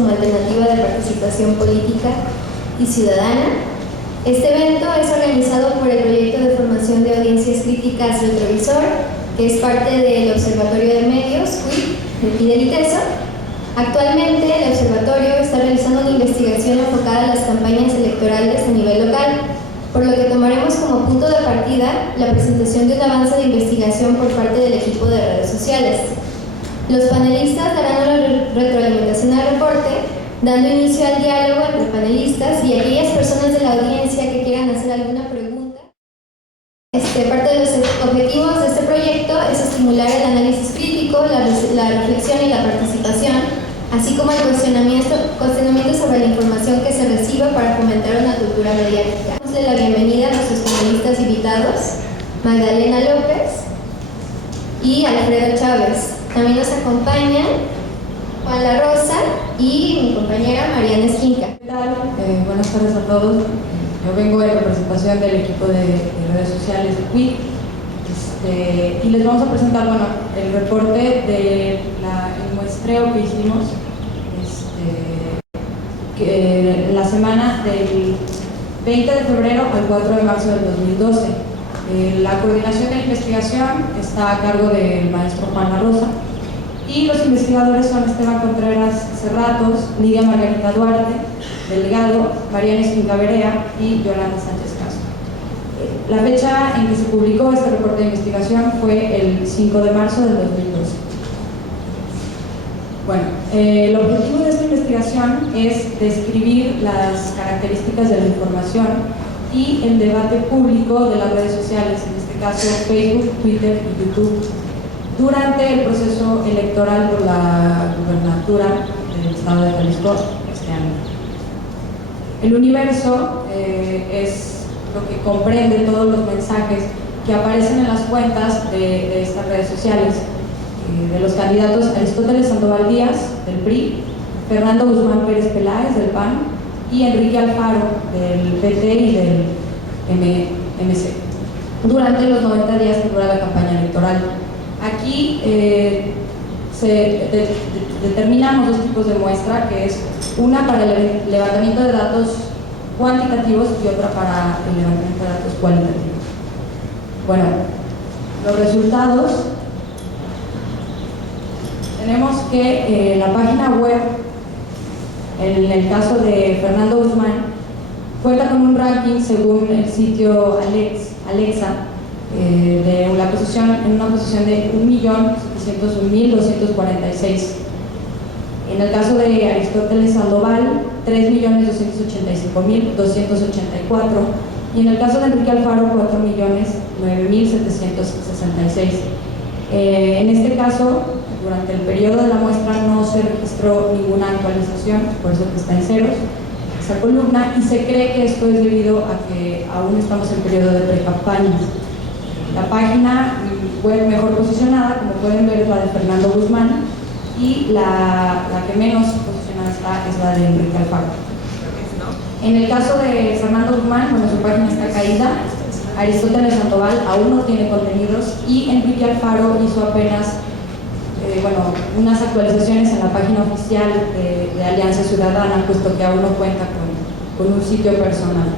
como alternativa de participación política y ciudadana. Este evento es organizado por el proyecto de formación de audiencias críticas Retrovisor, que es parte del Observatorio de Medios, CUIC, del ITESO. Actualmente el observatorio está realizando una investigación enfocada a las campañas electorales a nivel local, por lo que tomaremos como punto de partida la presentación de un avance de investigación por parte del equipo de redes sociales. Los panelistas darán una retroalimentación al reporte, dando inicio al diálogo entre panelistas y aquellas personas de la audiencia que quieran hacer alguna pregunta. Parte de los objetivos de este proyecto es estimular el análisis crítico, la reflexión y la participación, así como el cuestionamiento sobre la información que se reciba para fomentar una cultura mediática. Damos la bienvenida a nuestros panelistas invitados, Magdalena López y Alfredo Chávez. También nos acompañan Juan La Rosa y mi compañera Mariana Esquinca. ¿Qué tal? Buenas tardes a todos. Yo vengo en representación del equipo de redes sociales de CUIC y les vamos a presentar el reporte del muestreo que hicimos en la semana del 20 de febrero al 4 de marzo del 2012. La coordinación de la investigación está a cargo del maestro Juan La Rosa y los investigadores son Esteban Contreras Cerratos, Lidia Margarita Duarte, Delgado, Mariana Esquinca Berea y Yolanda Sánchez Castro. La fecha en que se publicó este reporte de investigación fue el 5 de marzo del 2012. Bueno, el objetivo de esta investigación es describir las características de la información y el debate público de las redes sociales, en este caso Facebook, Twitter y YouTube, durante el proceso electoral por la gubernatura del estado de Jalisco este año. El universo es lo que comprende todos los mensajes que aparecen en las cuentas de estas redes sociales, de los candidatos Aristóteles Sandoval Díaz, del PRI, Fernando Guzmán Pérez Peláez, del PAN, y Enrique Alfaro, del PT y del MC, durante los 90 días que dura la campaña electoral. Aquí determinamos dos tipos de muestra, que es una para el levantamiento de datos cuantitativos y otra para el levantamiento de datos cualitativos. Bueno, los resultados, tenemos que la página web, en el caso de Fernando Guzmán, cuenta con un ranking según el sitio Alexa, en una posición de 1.701.246. En el caso de Aristóteles Sandoval, 3.285.284. Y en el caso de Enrique Alfaro, 4.009.766. En este caso, durante el periodo de la muestra no se registró ninguna actualización, por eso que está en ceros esa columna, y se cree que esto es debido a que aún estamos en periodo de pre-campaña. La página web mejor posicionada, como pueden ver, es la de Fernando Guzmán, y la que menos posicionada está es la de Enrique Alfaro. En el caso de Fernando Guzmán, su página está caída. Aristóteles Sandoval aún no tiene contenidos y Enrique Alfaro hizo apenas unas actualizaciones en la página oficial de Alianza Ciudadana, puesto que aún no cuenta con un sitio personal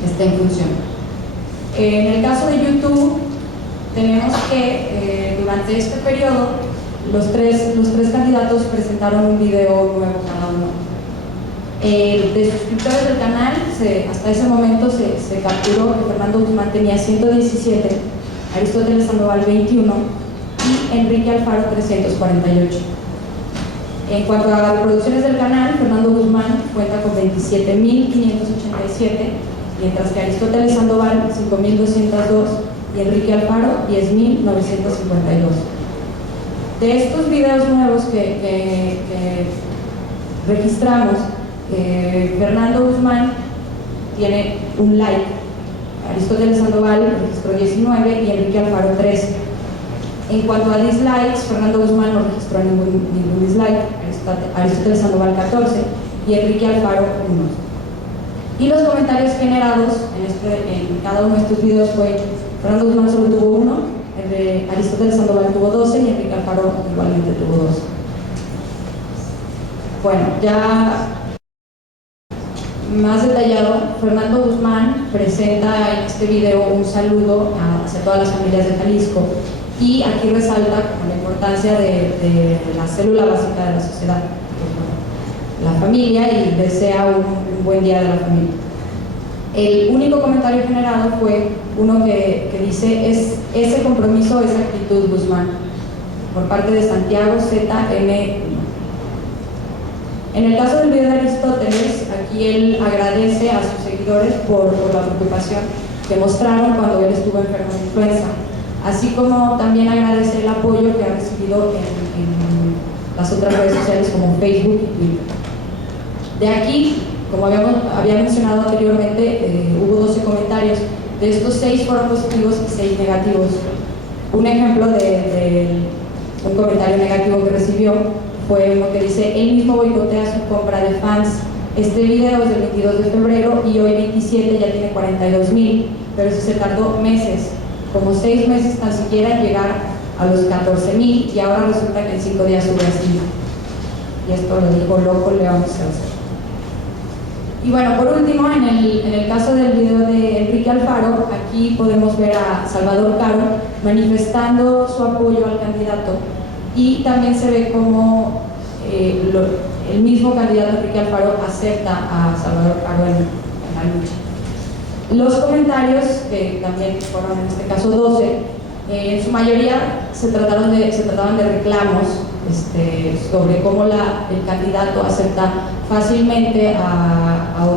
que esté en función. En el caso de YouTube, tenemos que durante este periodo los tres candidatos presentaron un video nuevo cada uno. De suscriptores del canal, hasta ese momento se capturó que Fernando Guzmán tenía 117, Aristóteles Sandoval 21 y Enrique Alfaro 348. En cuanto a las reproducciones del canal, Fernando Guzmán cuenta con 27.587, mientras que Aristóteles Sandoval 5.202 y Enrique Alfaro 10.952. De estos videos nuevos que registramos, Fernando Guzmán tiene un like, Aristóteles Sandoval registró 19 y Enrique Alfaro 13. En cuanto a dislikes, Fernando Guzmán no registró ningún dislike, Aristóteles Sandoval 14 y Enrique Alfaro 1. Y los comentarios generados en cada uno de estos videos fue: Fernando Guzmán solo tuvo 1, Aristóteles Sandoval tuvo 12 y Enrique Alfaro igualmente tuvo 12. Bueno, ya más detallado, Fernando Guzmán presenta en este video un saludo hacia todas las familias de Jalisco y aquí resalta como la importancia de la célula básica de la sociedad, la familia, y desea un buen día de la familia. El único comentario generado fue uno que dice: es ese compromiso, esa actitud, Guzmán, por parte de Santiago ZM. En el caso del video de Aristóteles, aquí él agradece a sus seguidores por la preocupación que mostraron cuando él estuvo enfermo de influenza, así como también agradece el apoyo que ha recibido en las otras redes sociales como Facebook y Twitter. De aquí, como había mencionado anteriormente, hubo 12 comentarios. De estos 6 fueron positivos y 6 negativos. Un ejemplo de un comentario negativo que recibió fue uno que dice: él mismo boicotea su compra de fans. Este video es del 22 de febrero y hoy 27 ya tiene 42,000, pero eso se tardó meses, como 6 meses tan siquiera en llegar a los 14,000, y ahora resulta que en 5 días sube así. Y esto lo dijo Loco León Celso. Y bueno, por último, en el caso del video de Enrique Alfaro, aquí podemos ver a Salvador Caro manifestando su apoyo al candidato, y también se ve como el mismo candidato Enrique Alfaro acepta a Salvador Caro en la lucha. Los comentarios, que también fueron en este caso 12, en su mayoría se trataban de reclamos sobre cómo el candidato acepta fácilmente a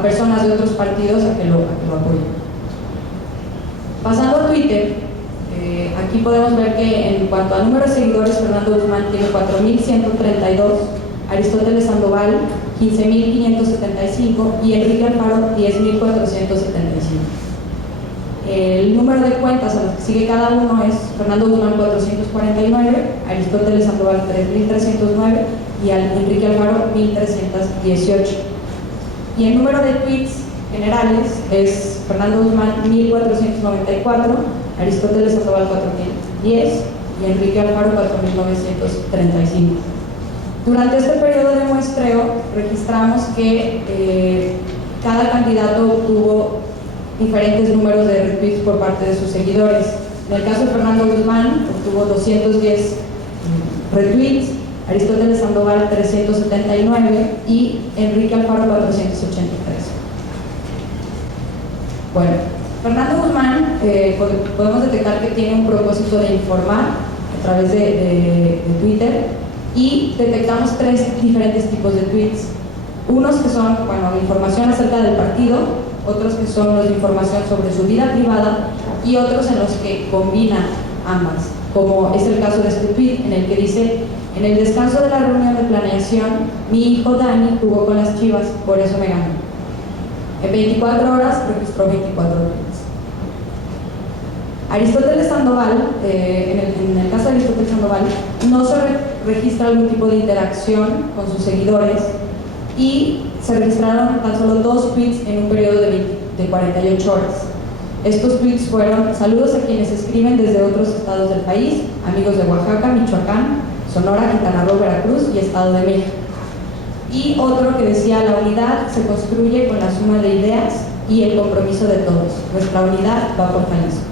personas de otros partidos a que lo apoyen. Pasando a Twitter, aquí podemos ver que en cuanto a número de seguidores, Fernando Guzmán tiene 4,132, Aristóteles Sandoval 15,575 y Enrique Alfaro 10,475. El número de cuentas a los que sigue cada uno es Fernando Guzmán 449, Aristóteles Sandoval 3,309 y Enrique Alfaro 1,318. Y el número de tweets generales es Fernando Guzmán 1,494, Aristóteles Sandoval 4,010 y Enrique Alfaro 4,935. Durante este periodo de muestreo registramos que cada candidato obtuvo diferentes números de retweets por parte de sus seguidores. En el caso de Fernando Guzmán obtuvo 210 retweets, Aristóteles Sandoval 379 y Enrique Alfaro 483. Bueno, Fernando Guzmán podemos detectar que tiene un propósito de informar a través de Twitter, y detectamos 3 diferentes tipos de tweets. Unos que son, información acerca del partido, otros que son los de información sobre su vida privada y otros en los que combina ambas, como es el caso de este tweet en el que dice: en el descanso de la reunión de planeación, mi hijo Dani jugó con las Chivas, por eso me ganó. En 24 horas registró 24 tweets. Aristóteles Sandoval, en el caso de Aristóteles Sandoval, no se registra algún tipo de interacción con sus seguidores y se registraron tan solo 2 tweets en un periodo de 48 horas. Estos tweets fueron: saludos a quienes escriben desde otros estados del país, amigos de Oaxaca, Michoacán, Sonora, Quintana Roo, Veracruz y Estado de México. Y otro que decía: la unidad se construye con la suma de ideas y el compromiso de todos. Nuestra unidad va por Jalisco.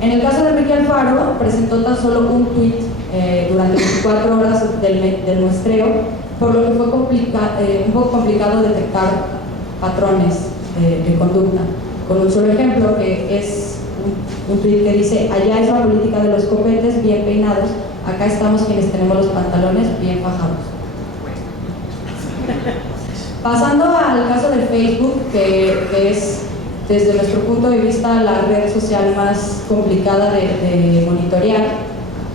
En el caso de Enrique Alfaro, presentó tan solo un tweet durante 24 horas del muestreo, por lo que fue un poco complicado detectar patrones de conducta. Con un solo ejemplo, que es un tweet que dice: allá es la política de los copetes bien peinados, acá estamos quienes tenemos los pantalones bien fajados. Pasando al caso de Facebook, que es, desde nuestro punto de vista, la red social más complicada de monitorear,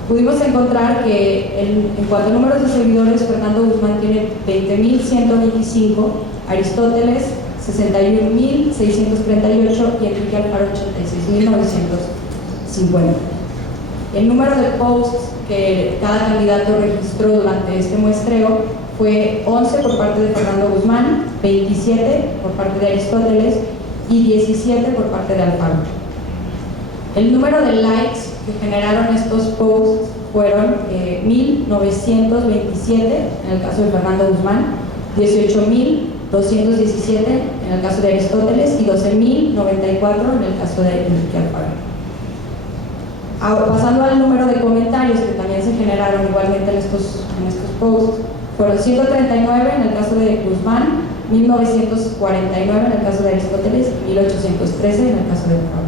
pudimos encontrar que en cuanto a números de seguidores, Fernando Guzmán tiene 20,125, Aristóteles 61,638 y Enrique Alfaro 86,950. El número de posts que cada candidato registró durante este muestreo fue 11 por parte de Fernando Guzmán, 27 por parte de Aristóteles y 17 por parte de Alfaro. El número de likes que generaron estos posts fueron 1.927 en el caso de Fernando Guzmán, 18.217 en el caso de Aristóteles y 12.094 en el caso de Enrique Alfaro. Ahora, pasando al número de comentarios que también se generaron igualmente en estos posts, fueron 139 en el caso de Guzmán, 1949 en el caso de Aristóteles y 1813 en el caso de Alfaro.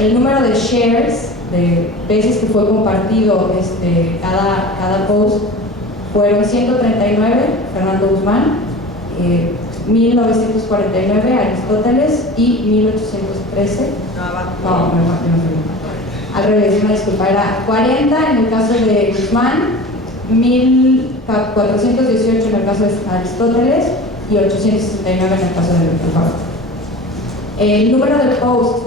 El número de shares, de veces que fue compartido cada post, fueron 139 Fernando Guzmán, 1949 Aristóteles y 1813. Al revés, una disculpa, era 40 en el caso de Guzmán, 1418 en el caso de Aristóteles y 869 en el caso de Alfaro. El número de posts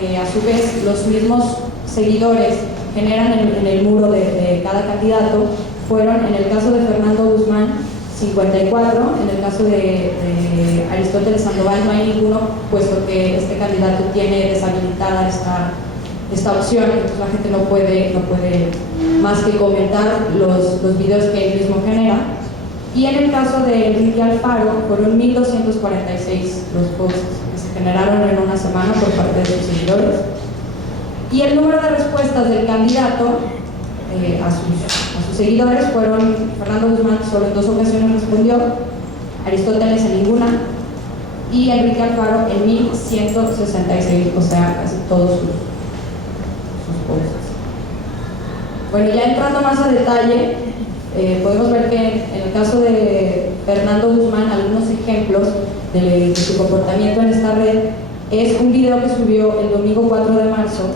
que a su vez los mismos seguidores generan en el muro de cada candidato fueron, en el caso de Fernando Guzmán, 54, en el caso de Aristóteles Sandoval no hay ninguno, puesto que este candidato tiene deshabilitada esta opción, entonces la gente no puede más que comentar los videos que él mismo genera. Y en el caso de Enrique Alfaro fueron 1.246 los posts que se generaron en una semana por parte de sus seguidores. Y el número de respuestas del candidato a sus seguidores fueron: Fernando Guzmán solo en 2 ocasiones respondió, Aristóteles en ninguna y Enrique Alfaro en 1.166, o sea, casi todos sus posts. Bueno, ya entrando más a detalle, podemos ver que en el caso de Fernando Guzmán, algunos ejemplos de su comportamiento en esta red es un video que subió el domingo 4 de marzo,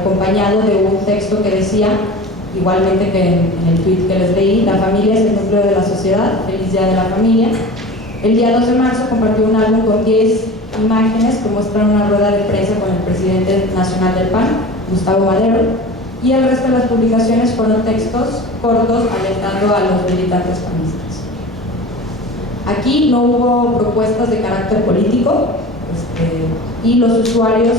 acompañado de un texto que decía, igualmente que en el tweet que les leí: la familia es el núcleo de la sociedad, feliz día de la familia. El día 2 de marzo compartió un álbum con 10 imágenes que muestran una rueda de prensa con el presidente nacional del PAN, Gustavo Madero, y el resto de las publicaciones fueron textos cortos alentando a los militantes panistas. Aquí no hubo propuestas de carácter político, y los usuarios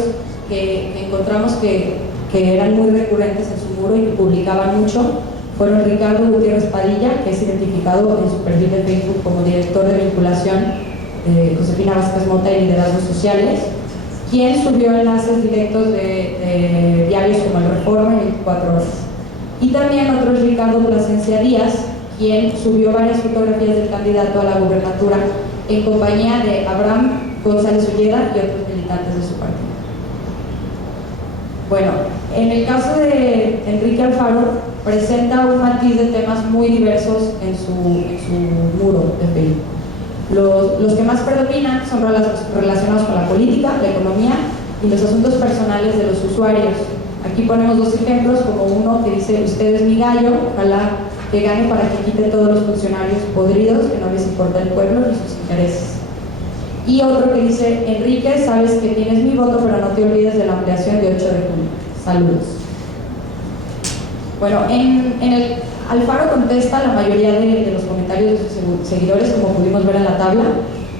que encontramos que eran muy recurrentes en su muro y que publicaban mucho fueron Ricardo Gutiérrez Padilla, que es identificado en su perfil de Facebook como director de vinculación Josefina Vázquez Mota y liderazgos sociales, quien subió enlaces directos de diarios como El Reforma y 24 Horas. Y también otro es Ricardo Plasencia Díaz, quien subió varias fotografías del candidato a la gubernatura en compañía de Abraham González Ulleda y otros militantes de su partido. Bueno, en el caso de Enrique Alfaro, presenta un matiz de temas muy diversos en su muro de Facebook. Los que más predominan son relacionados con la política, la economía y los asuntos personales de los usuarios. Aquí ponemos 2 ejemplos, como uno que dice: usted es mi gallo, ojalá que gane para que quite todos los funcionarios podridos, que no les importa el pueblo ni sus intereses. Y otro que dice: Enrique, sabes que tienes mi voto, pero no te olvides de la ampliación de 8 de junio. Saludos. Bueno, en el Alfaro contesta la mayoría de los comentarios de sus seguidores, como pudimos ver en la tabla,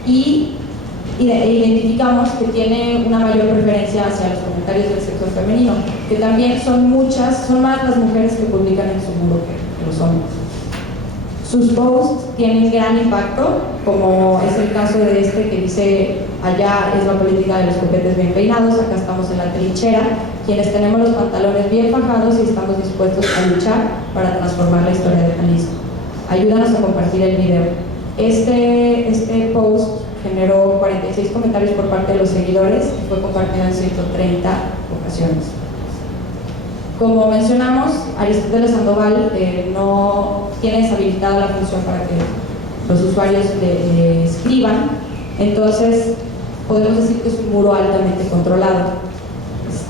y identificamos que tiene una mayor preferencia hacia los comentarios del sector femenino, que también son más las mujeres que publican en su muro que los hombres. Sus posts tienen gran impacto, como es el caso de este que dice: allá es la política de los copetes bien peinados, acá estamos en la trinchera, quienes tenemos los pantalones bien fajados y estamos dispuestos a luchar para transformar la historia de Jalisco. Ayúdanos a compartir el video. Este post generó 46 comentarios por parte de los seguidores y fue compartido en 130 ocasiones. Como mencionamos, Aristóteles Sandoval no tiene deshabilitada la función para que los usuarios le escriban, entonces podemos decir que es un muro altamente controlado.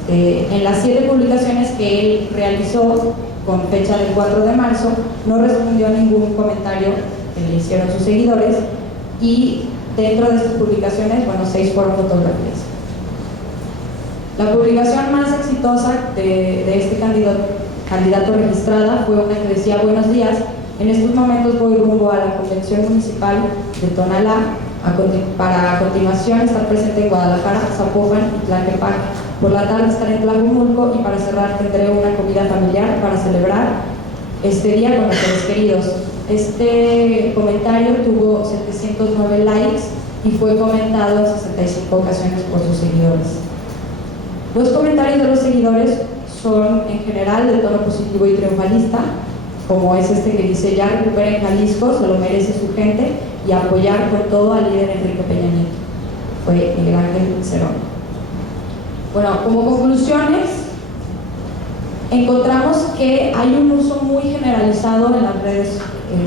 En las 7 publicaciones que él realizó con fecha del 4 de marzo, no respondió a ningún comentario que le hicieron sus seguidores, y dentro de estas publicaciones, 6 fueron fotografías. La publicación más exitosa de este candidato registrada fue una que decía: buenos días, en estos momentos voy rumbo a la Convención Municipal de Tonalá para a continuación estar presente en Guadalajara, Zapopan y Tlaquepaque. Por la tarde estaré en Tlajomulco y para cerrar tendré una comida familiar para celebrar este día con los seres queridos. Este comentario tuvo 709 likes y fue comentado en 65 ocasiones por sus seguidores. Los comentarios de los seguidores son en general de tono positivo y triunfalista, como es este que dice: ya recuperen Jalisco, se lo merece su gente, y apoyar con todo al líder Enrique Peña Nieto. Fue Miguel Ángel Cerón. Bueno, como conclusiones, encontramos que hay un uso muy generalizado en las redes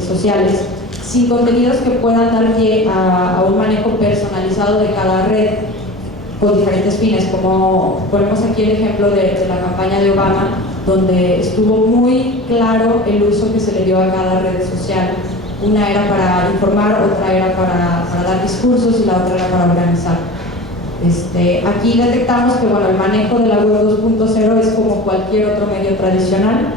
sociales, sin contenidos que puedan dar pie a un manejo personalizado de cada red con diferentes fines, como ponemos aquí el ejemplo de la campaña de Obama, donde estuvo muy claro el uso que se le dio a cada red social. Una era para informar, otra era para dar discursos y la otra era para organizar. Aquí detectamos que el manejo de la web 2.0 es como cualquier otro medio tradicional,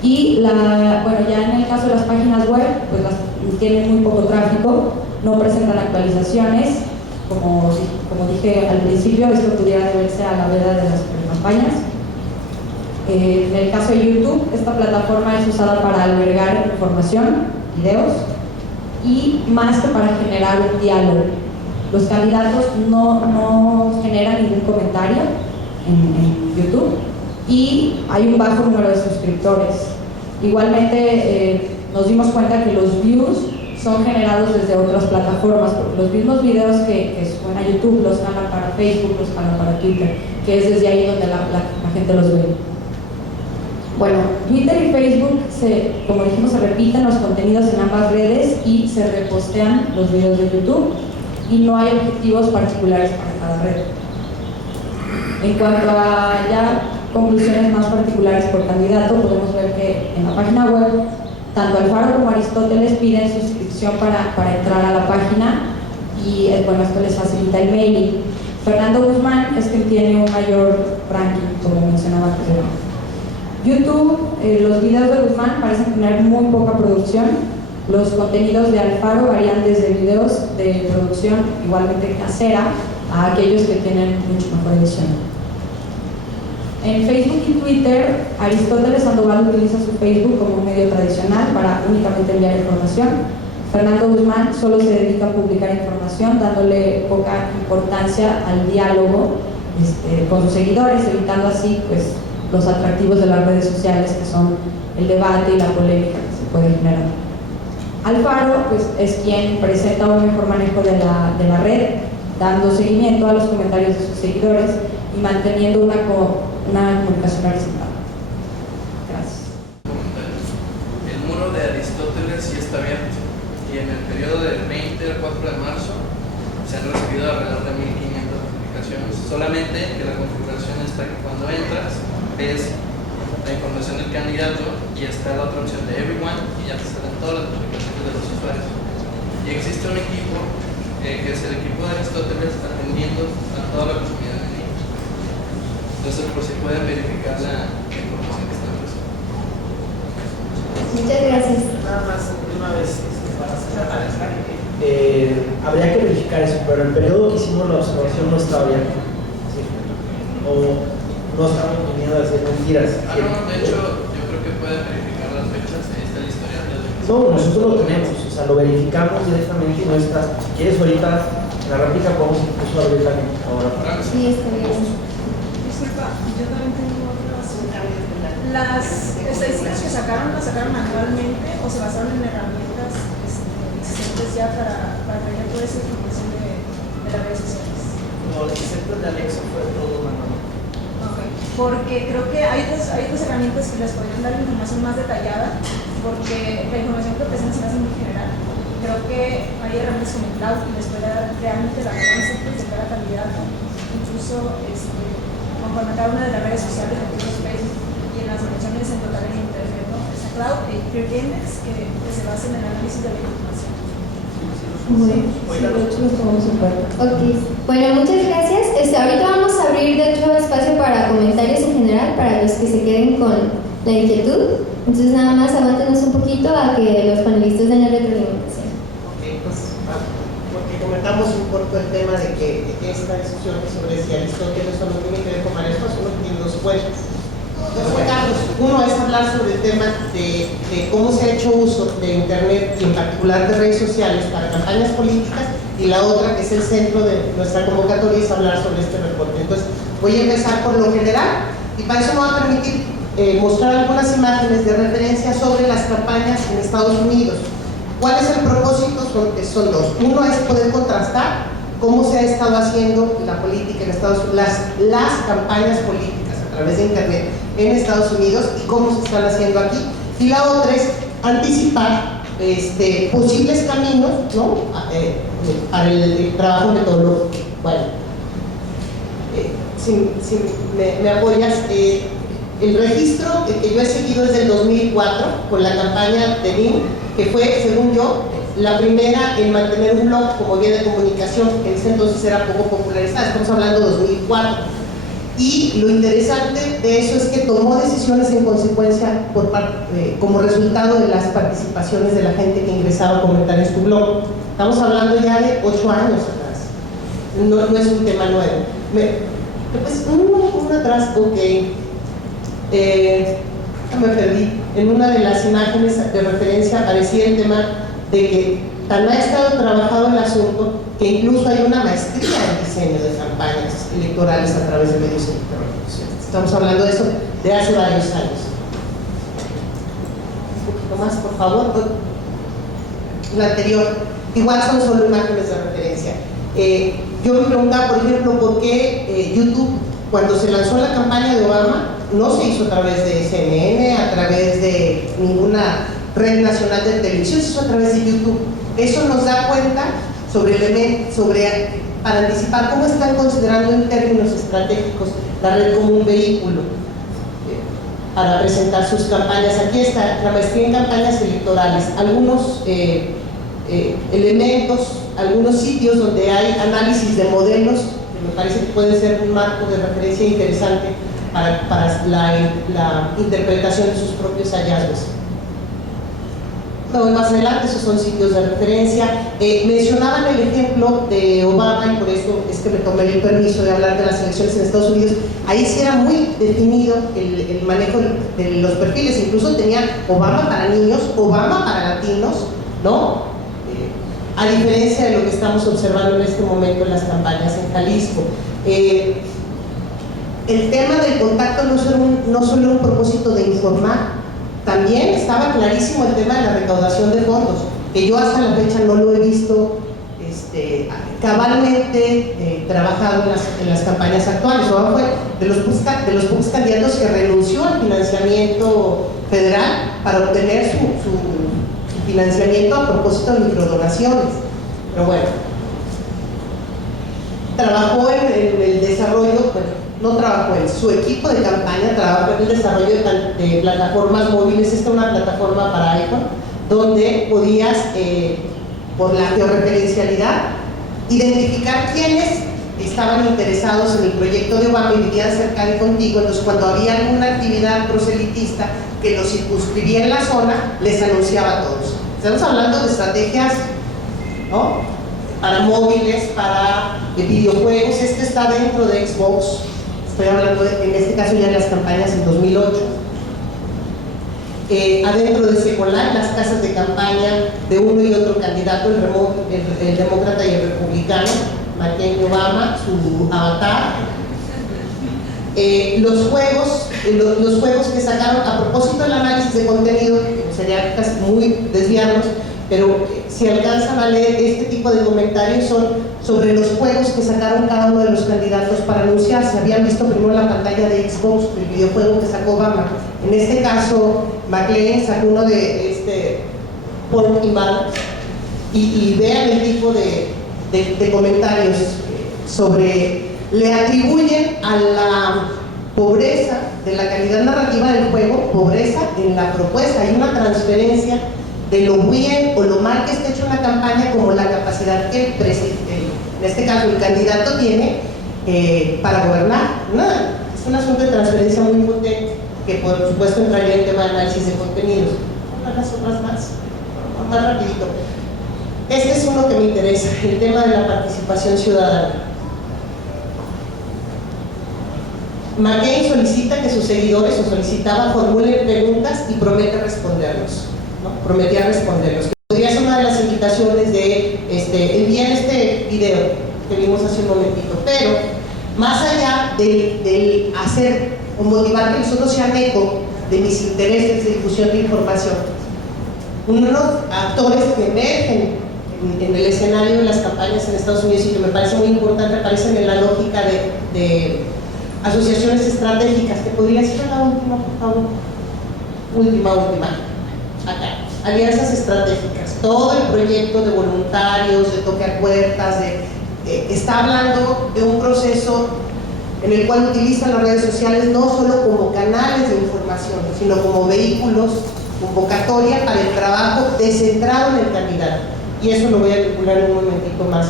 y ya en el caso de las páginas web, pues tienen muy poco tráfico, no presentan actualizaciones, como dije al principio, esto pudiera deberse a la veda de las campañas. En el caso de YouTube, esta plataforma es usada para albergar información, videos, y más que para generar un diálogo. Los candidatos no generan ningún comentario en YouTube y hay un bajo número de suscriptores. Igualmente nos dimos cuenta que los views son generados desde otras plataformas, porque los mismos videos que suben a YouTube los jalan para Facebook, los jalan para Twitter, que es desde ahí donde la gente los ve. Bueno, Twitter y Facebook, como dijimos, se repiten los contenidos en ambas redes y se repostean los videos de YouTube, y no hay objetivos particulares para cada red. En cuanto a ya conclusiones más particulares por candidato, podemos ver que en la página web tanto Alfaro como Aristóteles piden suscripción para entrar a la página, y esto les facilita el mailing. Fernando Guzmán es quien tiene un mayor ranking, como mencionaba antes. YouTube, los videos de Guzmán parecen tener muy poca producción. Los contenidos de Alfaro varían desde videos de producción igualmente casera a aquellos que tienen mucho mejor edición. En Facebook y Twitter, Aristóteles Sandoval utiliza su Facebook como un medio tradicional para únicamente enviar información. Fernando Guzmán solo se dedica a publicar información, dándole poca importancia al diálogo con sus seguidores, evitando así los atractivos de las redes sociales, que son el debate y la polémica que se puede generar. Alfaro es quien presenta un mejor manejo de la red, dando seguimiento a los comentarios de sus seguidores y manteniendo una comunicación horizontal. Gracias. El muro de Aristóteles sí está abierto, y en el periodo del 20 al 4 de marzo se han recibido alrededor de 1500 notificaciones. Solamente que la configuración está que cuando entras ves la información del candidato y está la otra opción de everyone, y ya te salen todas las notificaciones de los usuarios. Y existe un equipo que es el equipo de Aristóteles atendiendo a toda la comunidad en línea. Entonces, por si pueden verificar la información que está presente. Muchas gracias. Nada más, una vez para cerrar, habría que verificar eso, pero el periodo que hicimos la observación no estaba abierto. ¿Sí? O no estamos viniendo a decir mentiras. No, de hecho, yo creo que pueden verificar las fechas, ahí está el historial. No, nosotros lo tenemos, o sea, lo verificamos directamente y no está. Si quieres, ahorita la réplica podemos incluso abrirla ahora. Sí, está bien. Disculpa, yo también tengo otras. ¿Las estadísticas que sacaron, las sacaron manualmente o se basaron en herramientas existentes ya para traer toda esa información de las redes sociales? No, el concepto de Alexa fue todo manual. Okay. Porque creo que hay otras herramientas que les podrían dar información más detallada, porque la información que presentan se me hace muy general. Creo que hay herramientas como Cloud que les puede dar realmente la base de cada candidato, incluso conforme a cada una de las redes sociales, de los Facebook y en las menciones en total en Internet, ¿no? Esa Cloud y Peer Index que se basa en el análisis de la información. Bueno, bueno, muchas gracias. Ahorita vamos a abrir de hecho espacio para comentarios en general para los que se queden con la inquietud. Entonces nada más aguántenos un poquito a que los panelistas den la retroalimentación. Ok, pues porque comentamos un poco el tema de que esta discusión sobre si Aristóteles o no Bueno, José Carlos, uno es hablar sobre el tema de cómo se ha hecho uso de Internet y en particular de redes sociales para campañas políticas, y la otra, que es el centro de nuestra convocatoria, es hablar sobre este reporte. Entonces, voy a empezar por lo general, y para eso me va a permitir mostrar algunas imágenes de referencia sobre las campañas en Estados Unidos. ¿Cuál es el propósito? Son dos. Uno es poder contrastar cómo se ha estado haciendo la política en Estados Unidos, las campañas políticas a través de Internet en Estados Unidos y cómo se están haciendo aquí. Y la otra es anticipar posibles caminos, ¿no? Para el trabajo metodológico. Bueno, si me apoyas, el registro que yo he seguido desde el 2004 con la campaña de BIM, que fue, según yo, la primera en mantener un blog como vía de comunicación, que en ese entonces era poco popularizada, estamos hablando de 2004. Y lo interesante de eso es que tomó decisiones en consecuencia como resultado de las participaciones de la gente que ingresaba a comentar en su blog. Estamos hablando ya de 8 años atrás, no es un tema nuevo. Pues uno atrás, ok. Me perdí. En una de las imágenes de referencia aparecía el tema de que tan ha estado trabajado el asunto que incluso hay una maestría en diseño de campañas electorales a través de medios electrónicos. Estamos hablando de eso de hace varios años. Un poquito más, por favor. La anterior, igual son solo imágenes de referencia. Yo me preguntaba, por ejemplo, por qué YouTube, cuando se lanzó la campaña de Obama, no se hizo a través de CNN, a través de ninguna red nacional de televisión, se hizo a través de YouTube. Eso nos da cuenta para anticipar cómo están considerando en términos estratégicos la red como un vehículo para presentar sus campañas. Aquí está la maestría en campañas electorales, algunos elementos, algunos sitios donde hay análisis de modelos, que me parece que puede ser un marco de referencia interesante para la interpretación de sus propios hallazgos. Me voy más adelante, esos son sitios de referencia. Mencionaban el ejemplo de Obama, y por eso es que me tomé el permiso de hablar de las elecciones en Estados Unidos. Ahí sí era muy definido el manejo de los perfiles, incluso tenía Obama para niños, Obama para latinos, ¿no? A diferencia de lo que estamos observando en este momento en las campañas en Jalisco. El tema del contacto no solo era un propósito de informar, también estaba clarísimo el tema de la recaudación de fondos, que yo hasta la fecha no lo he visto cabalmente trabajado en las campañas actuales. Obama fue de los pocos candidatos que renunció al financiamiento federal para obtener su financiamiento a propósito de microdonaciones. Pero bueno, trabajó en el desarrollo, no trabajó en su equipo de campaña, trabajó en el desarrollo de plataformas móviles. Esta es una plataforma para iPhone, donde podías, por la georreferencialidad, identificar quiénes estaban interesados en el proyecto de Obama y vivían cerca de contigo. Entonces, cuando había alguna actividad proselitista que los circunscribía en la zona, les anunciaba a todos. Estamos hablando de estrategias, ¿no?, para móviles, para videojuegos. Este está dentro de Xbox. Estoy hablando en este caso ya de las campañas en 2008. Adentro de Second Life, las casas de campaña de uno y otro candidato, el demócrata y el republicano, McCain y Obama, su avatar. Los juegos que sacaron, a propósito del análisis de contenido, sería casi muy desviarnos, pero si alcanzan a leer este tipo de comentarios, son sobre los juegos que sacaron cada uno de los candidatos para anunciarse. Habían visto primero la pantalla de Xbox, el videojuego que sacó Obama. En este caso, McLean sacó uno de Portman, y vean el tipo de comentarios le atribuyen a la pobreza de la calidad narrativa del juego, pobreza en la propuesta. Hay una transferencia de lo bien o lo mal que esté hecho una campaña como la capacidad que el presidente, en este caso el candidato, tiene para gobernar. Nada, es un asunto de transferencia muy potente, que por supuesto entraría en tema de análisis de contenidos. Las otras más rapidito. Este es uno que me interesa, el tema de la participación ciudadana. McCain solicita que sus seguidores, o solicitaba, formulen preguntas y promete responderlos, ¿no? Prometía responderlos. Podría ser una de las invitaciones de enviar este video que vimos hace un momentito, pero más allá de hacer o motivar que los otros sean eco de mis intereses de difusión de información, unos actores que emergen en el escenario de las campañas en Estados Unidos y que me parece muy importante, aparecen en la lógica de asociaciones estratégicas, que podría ser la última, por favor. Última. Acá. Alianzas estratégicas. Todo el proyecto de voluntarios, de toque a puertas, está hablando de un proceso en el cual utilizan las redes sociales no solo como canales de información, sino como vehículos, convocatoria para el trabajo descentrado en el candidato. Y eso lo voy a vincular en un momentito más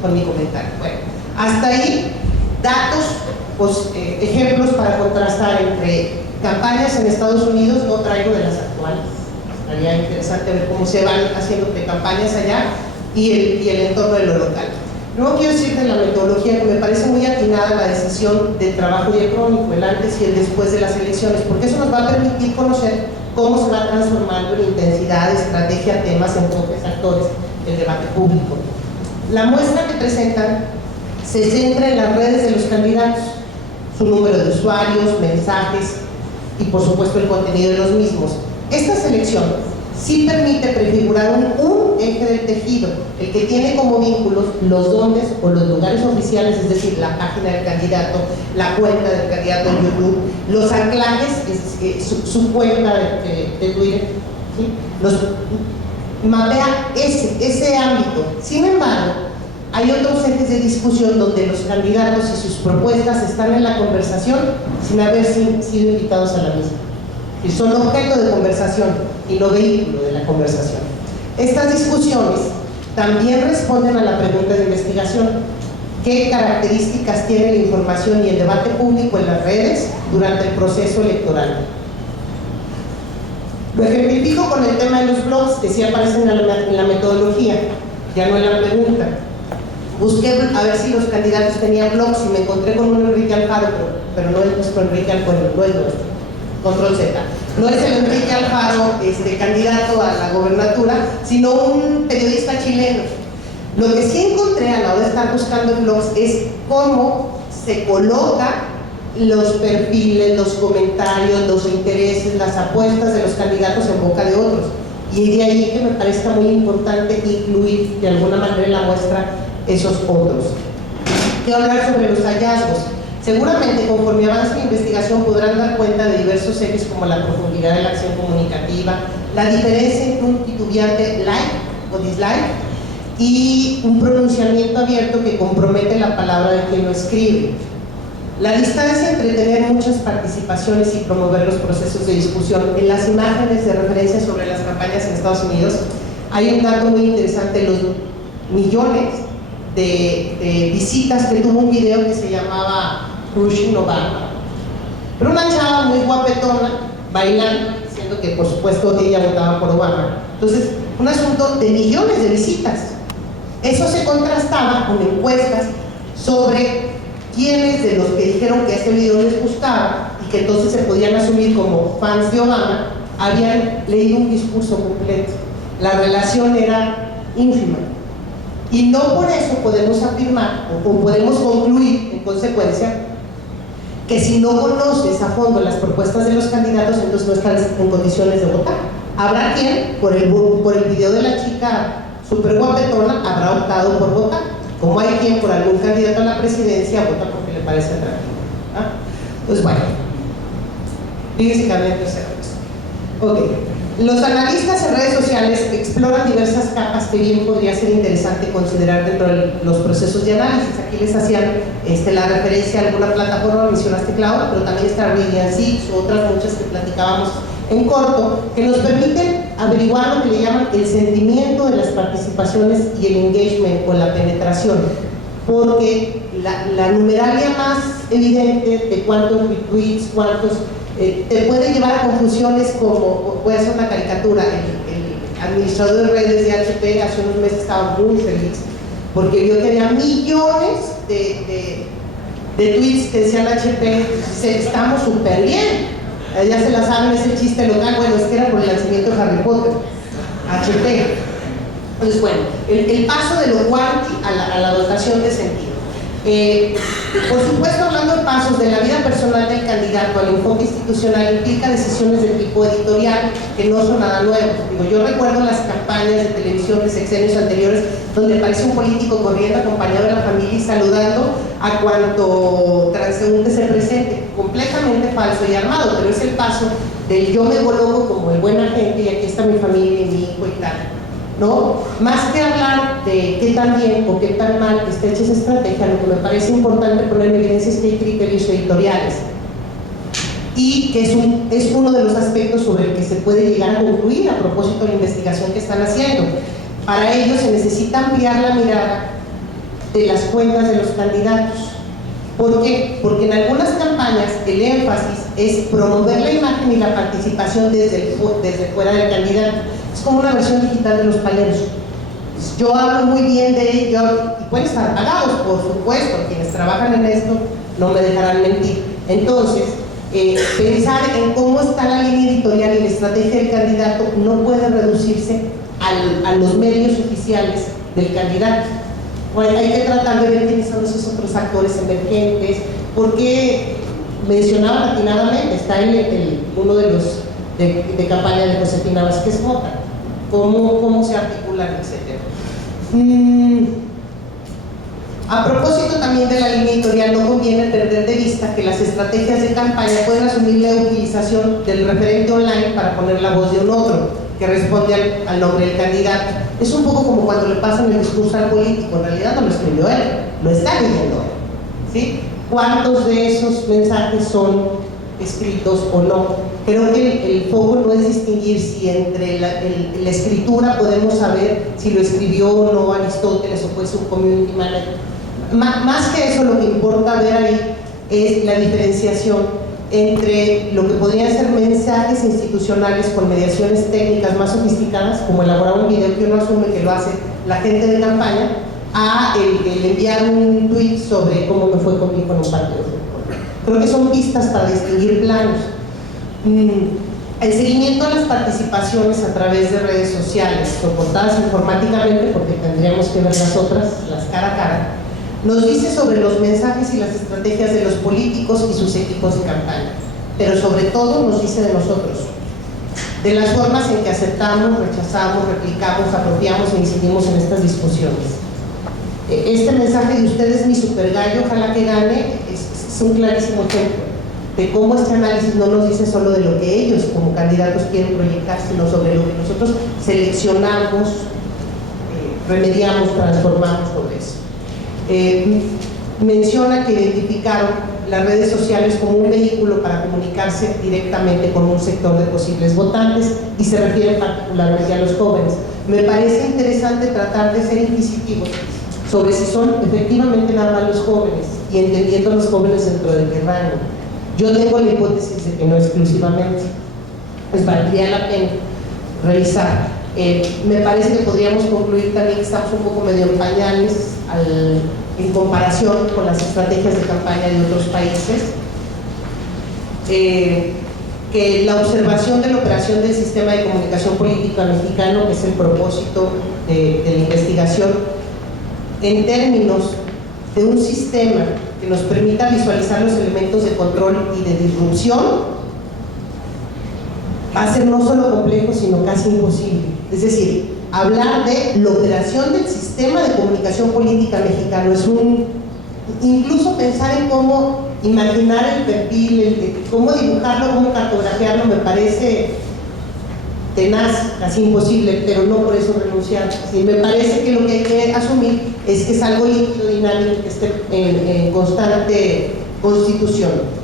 con mi comentario. Bueno, hasta ahí, datos, pues, ejemplos para contrastar entre campañas en Estados Unidos, no traigo de las actuales. Estaría interesante ver cómo se van haciendo campañas allá y el entorno de lo local. No quiero decir de la metodología, que me parece muy atinada la decisión del trabajo diacrónico, el antes y el después de las elecciones, porque eso nos va a permitir conocer cómo se va transformando en intensidad, estrategia, temas, enfoques, actores, el debate público. La muestra que presentan se centra en las redes de los candidatos, su número de usuarios, mensajes y por supuesto el contenido de los mismos. Esta selección sí permite prefigurar un eje del tejido, el que tiene como vínculos los dónde o los lugares oficiales, es decir, la página del candidato, la cuenta del candidato en YouTube, los anclajes, su cuenta de Twitter, ¿sí? Mapea ese ámbito. Sin embargo, hay otros ejes de discusión donde los candidatos y sus propuestas están en la conversación sin haber sido invitados a la misma. Y son objeto de conversación y no vehículo de la conversación. Estas discusiones también responden a la pregunta de investigación: ¿qué características tiene la información y el debate público en las redes durante el proceso electoral? Lo ejemplifico con el tema de los blogs, que sí aparecen en la metodología, ya no en la pregunta. Busqué a ver si los candidatos tenían blogs y me encontré con un Enrique Alfaro, pero no es nuestro Enrique Alfaro, no es nuestro. Control Z. No es el Enrique Alfaro, candidato a la gobernatura, sino un periodista chileno. Lo que sí encontré a la hora de estar buscando en blogs es cómo se coloca los perfiles, los comentarios, los intereses, las apuestas de los candidatos en boca de otros. Y de ahí que me parezca muy importante incluir de alguna manera en la muestra esos otros. Quiero hablar sobre los hallazgos. Seguramente, conforme avance la investigación, podrán dar cuenta de diversos ejes como la profundidad de la acción comunicativa, la diferencia entre un titubeante like o dislike y un pronunciamiento abierto que compromete la palabra de quien lo escribe. La distancia entre tener muchas participaciones y promover los procesos de discusión. En las imágenes de referencia sobre las campañas en Estados Unidos hay un dato muy interesante: los millones de visitas que tuvo un video que se llamaba Crushing Obama, pero una chava muy guapetona bailando, diciendo que por supuesto ella votaba por Obama. Entonces, un asunto de millones de visitas. Eso se contrastaba con encuestas sobre quiénes de los que dijeron que este video les gustaba y que entonces se podían asumir como fans de Obama habían leído un discurso completo. La relación era ínfima. Y no por eso podemos afirmar o podemos concluir en consecuencia que si no conoces a fondo las propuestas de los candidatos, entonces no estás en condiciones de votar. Habrá quien, por el video de la chica súper guapetona, habrá optado por votar, como hay quien por algún candidato a la presidencia vota porque le parece atractivo. ¿Ah? Pues bueno, fíjense que había tercera vez. Ok. Los analistas en redes sociales exploran diversas capas que bien podría ser interesante considerar dentro de los procesos de análisis. Aquí les hacían la referencia a alguna plataforma, mencionaste Cloud, pero también está Radiant Six o otras muchas que platicábamos en corto, que nos permiten averiguar lo que le llaman el sentimiento de las participaciones y el engagement o la penetración, porque la numeralia más evidente de cuántos retweets, cuántos te puede llevar a confusiones, como puede ser una caricatura. El administrador de redes de HP hace unos meses estaba muy feliz porque vio que había millones de de tweets que decían HP, estamos súper bien. Ya se la saben, ese chiste local, bueno, es que era por el lanzamiento de Harry Potter, HP. Entonces, bueno, el paso de lo cuanti a la dotación de sentido. Por supuesto, hablando de pasos de la vida personal del candidato al enfoque institucional, implica decisiones de tipo editorial que no son nada nuevo. Digo, yo recuerdo las campañas de televisión de sexenios anteriores donde aparece un político corriendo acompañado de la familia y saludando a cuanto transeúnte se presente, completamente falso y armado, pero es el paso del yo me coloco como el buen agente y aquí está mi familia y mi hijo y tal, ¿no? Más que hablar de qué tan bien o qué tan mal está hecha esa estrategia, lo que me parece importante poner en evidencia es que hay criterios editoriales y que es uno de los aspectos sobre el que se puede llegar a concluir a propósito de la investigación que están haciendo. Para ello se necesita ampliar la mirada de las cuentas de los candidatos. ¿Por qué? Porque en algunas campañas el énfasis es promover la imagen y la participación desde fuera del candidato. Es como una versión digital de los paleros. Yo hablo muy bien de ello y pueden estar pagados, por supuesto, quienes trabajan en esto no me dejarán mentir. Entonces, pensar en cómo está la línea editorial y la estrategia del candidato no puede reducirse a los medios oficiales del candidato. Bueno, hay que tratar de ver quiénes son esos otros actores emergentes, porque mencionaba atinadamente, está uno de los de campaña de Josefina Vázquez Mota, cómo se articulan, etc. A propósito también de la línea editorial, no conviene perder de vista que las estrategias de campaña pueden asumir la utilización del referente online para poner la voz de un otro que responde al nombre del candidato. Es un poco como cuando le pasan el discurso al político, en realidad no lo escribió él, lo está leyendo, ¿sí? ¿Cuántos de esos mensajes son escritos o no? Creo que el foco no es distinguir si entre la escritura podemos saber si lo escribió o no Aristóteles o puede ser un community manager. Más que eso, lo que importa ver ahí es la diferenciación entre lo que podrían ser mensajes institucionales con mediaciones técnicas más sofisticadas, como elaborar un video que uno asume que lo hace la gente de campaña, a el enviar un tweet sobre cómo me fue conmigo en un partido de fútbol. Creo que son pistas para distinguir planos. El seguimiento a las participaciones a través de redes sociales, soportadas informáticamente, porque tendríamos que ver las otras, las cara a cara, nos dice sobre los mensajes y las estrategias de los políticos y sus equipos de campaña, pero sobre todo nos dice de nosotros, de las formas en que aceptamos, rechazamos, replicamos, apropiamos e incidimos en estas discusiones. Este mensaje de ustedes, mi super gallo, ojalá que gane, es un clarísimo ejemplo de cómo este análisis no nos dice solo de lo que ellos como candidatos quieren proyectar, sino sobre lo que nosotros seleccionamos, remediamos, transformamos sobre eso. Menciona que identificaron las redes sociales como un vehículo para comunicarse directamente con un sector de posibles votantes y se refiere particularmente a los jóvenes. Me parece interesante tratar de ser inquisitivos sobre si son efectivamente nada más los jóvenes y entendiendo a los jóvenes dentro del rango. Yo tengo la hipótesis de que no exclusivamente, pues valdría la pena revisar. Me parece que podríamos concluir también que estamos un poco medio en pañales en comparación con las estrategias de campaña de otros países, que la observación de la operación del sistema de comunicación política mexicano, que es el propósito de la investigación, en términos de un sistema que nos permita visualizar los elementos de control y de disrupción, va a ser no solo complejo, sino casi imposible. Es decir, hablar de la operación del sistema de comunicación política mexicano es incluso pensar en cómo imaginar el perfil, cómo dibujarlo, cómo cartografiarlo, me parece tenaz, casi imposible, pero no por eso renunciar. Sí, me parece que lo que hay que asumir es que es algo líquido, dinámico, que esté en constante constitución.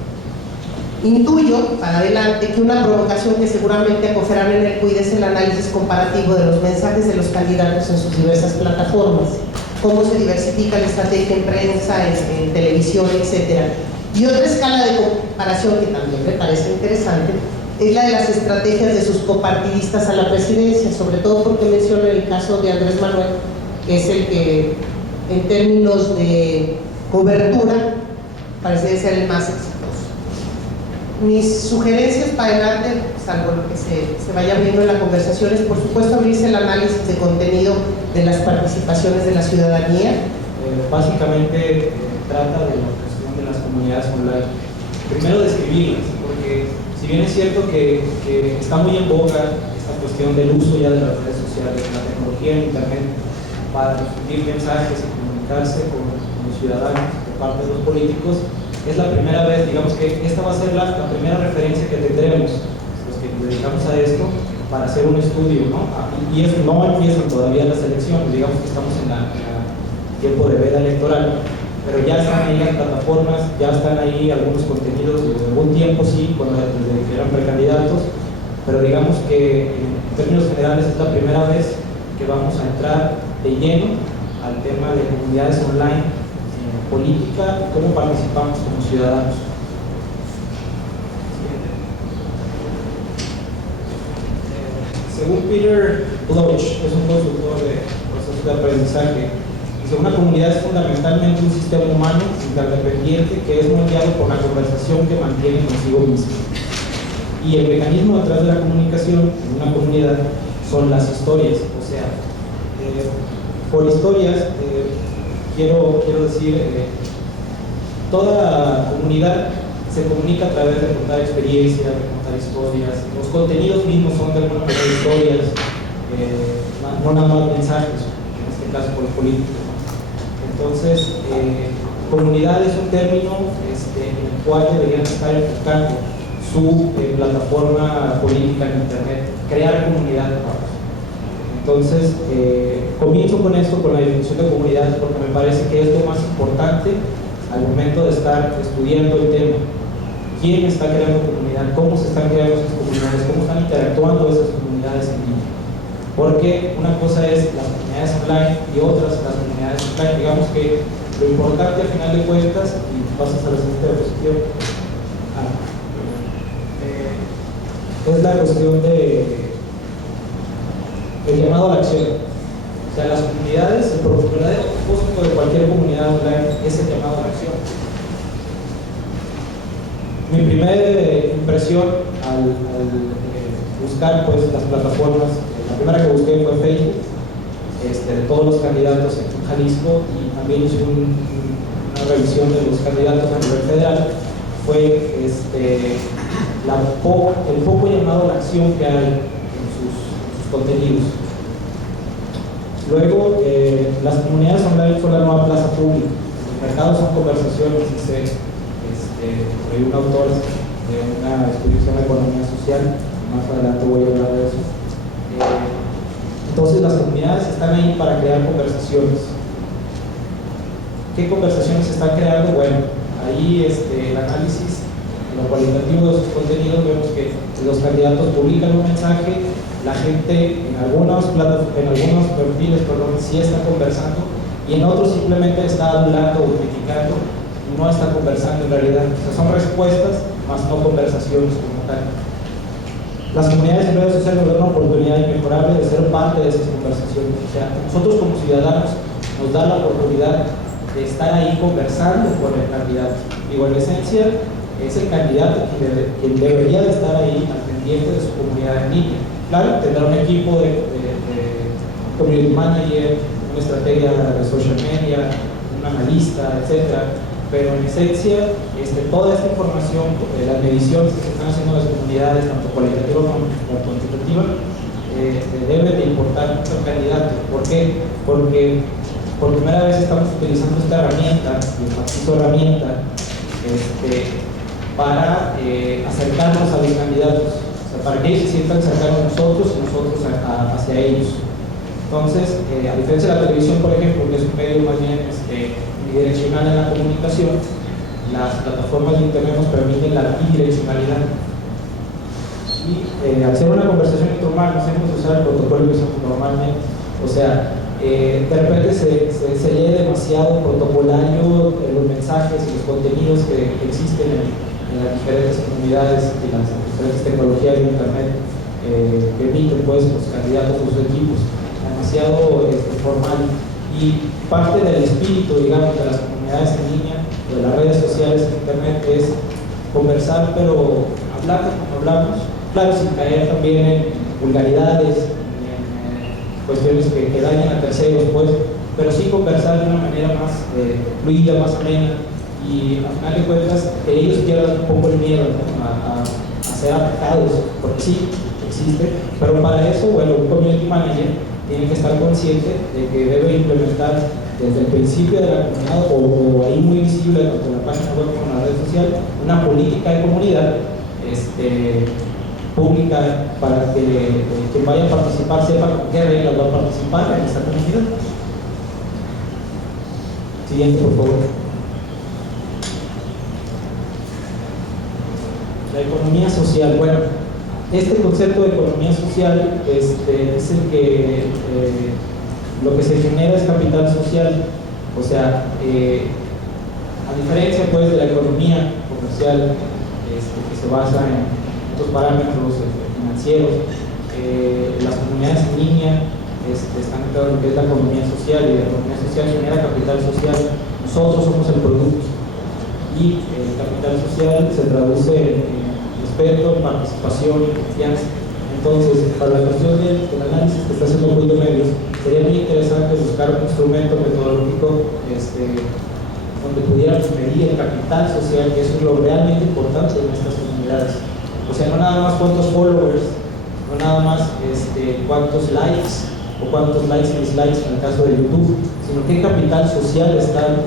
Intuyo, para adelante, que una provocación que seguramente acogerán en el CUID es el análisis comparativo de los mensajes de los candidatos en sus diversas plataformas, cómo se diversifica la estrategia en prensa, en televisión, etc. Y otra escala de comparación que también me parece interesante es la de las estrategias de sus copartidistas a la presidencia, sobre todo porque menciono el caso de Andrés Manuel, que es el que en términos de cobertura parece ser el más exitoso. Mis sugerencias para adelante, salvo lo que se vaya viendo en la conversación, es por supuesto abrirse el análisis de contenido de las participaciones de la ciudadanía. Básicamente trata de la cuestión de las comunidades online. Primero describirlas, porque si bien es cierto que está muy en boga esta cuestión del uso ya de las redes sociales, de la tecnología en internet para difundir mensajes y comunicarse con los ciudadanos por parte de los políticos, es la primera vez, digamos que esta va a ser la primera referencia que tendremos los que nos dedicamos a esto para hacer un estudio, ¿no? Y eso no empiezan todavía las elecciones, digamos que estamos en la tiempo de veda electoral, pero ya están ahí las plataformas, ya están ahí algunos contenidos, de algún tiempo sí, cuando eran precandidatos, pero digamos que en términos generales es la primera vez que vamos a entrar de lleno al tema de comunidades online, política, cómo participamos como ciudadanos. Según Peter Bloch, es un consultor de procesos de aprendizaje, dice: una comunidad es fundamentalmente un sistema humano interdependiente que es moldeado por la conversación que mantiene consigo mismo. Y el mecanismo detrás de la comunicación en una comunidad son las historias, o sea, por historias quiero decir, toda comunidad se comunica a través de contar experiencias, de contar historias. Los contenidos mismos son de alguna manera historias, no nada más mensajes, en este caso por políticos, ¿no? Entonces, comunidad es un término en el cual deberían estar enfocando su plataforma política en internet, crear comunidad. Entonces, comienzo con esto, con la definición de comunidad, porque me parece que es lo más importante al momento de estar estudiando el tema. ¿Quién está creando comunidad? ¿Cómo se están creando esas comunidades? ¿Cómo están interactuando esas comunidades en línea? Porque una cosa es las comunidades online y otras las comunidades offline. Digamos que lo importante al final de cuentas, y pasas a la siguiente diapositiva, es la cuestión de el llamado a la acción. O sea, las comunidades, el verdadero propósito de cualquier comunidad online es el llamado a la acción. Mi primera impresión al buscar pues, las plataformas, la primera que busqué fue Facebook, de todos los candidatos en Jalisco, y también hice una revisión de los candidatos a nivel federal. Fue el poco llamado a la acción que hay en sus contenidos. Luego, las comunidades online son la nueva plaza pública. Los mercados son conversaciones, dice hay un autor de una exposición de economía social, más adelante voy a hablar de eso. Entonces, las comunidades están ahí para crear conversaciones. ¿Qué conversaciones se están creando? Bueno, ahí el análisis en lo cualitativo de sus contenidos, vemos que los candidatos publican un mensaje, la gente en algunos perfiles sí está conversando, y en otros simplemente está hablando o criticando y no está conversando en realidad. O sea, son respuestas, más no conversaciones como tal. Las comunidades en redes sociales nos dan una oportunidad inmejorable de ser parte de esas conversaciones. O sea, nosotros como ciudadanos nos da la oportunidad de estar ahí conversando con el candidato. Digo, en esencia, es el candidato quien debería de estar ahí al pendiente de su comunidad en línea. Claro, tendrá un equipo de community manager, una estrategia de social media, un analista, etc. Pero en esencia, toda esta información, las mediciones que se están haciendo en las comunidades, tanto cualitativa como cuantitativa, debe de importar mucho al candidato. ¿Por qué? Porque por primera vez estamos utilizando esta herramienta, esta herramienta, para acercarnos a los candidatos, o sea, para que ellos se sientan cercanos a nosotros y nosotros hacia ellos. Entonces, a diferencia de la televisión, por ejemplo, que es un medio más bien bidireccional en la comunicación, las plataformas de internet nos permiten la bidireccionalidad. Y al ser una conversación entre humanos, hemos de usar el protocolo que usamos normalmente. O sea, de repente se lee demasiado protocolario los mensajes y los contenidos que existen en las diferentes comunidades y las diferentes tecnologías de internet que emiten pues, los candidatos o sus equipos, demasiado formal. Y parte del espíritu, digamos, de las comunidades en línea de las redes sociales en internet es conversar, pero hablar como hablamos, claro, sin caer también en vulgaridades, en cuestiones que dañan a terceros, pues, pero sí conversar de una manera más fluida, más amena, y a final de cuentas que ellos pierdan un poco el miedo, ¿no? a ser atacados, porque sí existe, pero para eso, bueno, un community manager tiene que estar consciente de que debe implementar desde el principio de la comunidad o ahí muy visible tanto en la página web como en la red social una política de comunidad pública para que quien vaya a participar sepa con qué reglas va a participar en esta comunidad. Siguiente, por favor. La economía social. Bueno, este concepto de economía social es el que lo que se genera es capital social, o sea, a diferencia pues de la economía comercial que se basa en otros parámetros financieros, las comunidades en línea están claro en lo que es la economía social, y la economía social genera capital social. Nosotros somos el producto y el capital social se traduce en respeto, participación y confianza. Entonces, para la cuestión del análisis que está haciendo Punto Medios, sería muy interesante buscar un instrumento metodológico donde pudiéramos medir el capital social, que eso es lo realmente importante en estas comunidades. O sea, no nada más cuántos followers, no nada más cuántos likes o cuántos likes y dislikes en el caso de YouTube, sino qué capital social están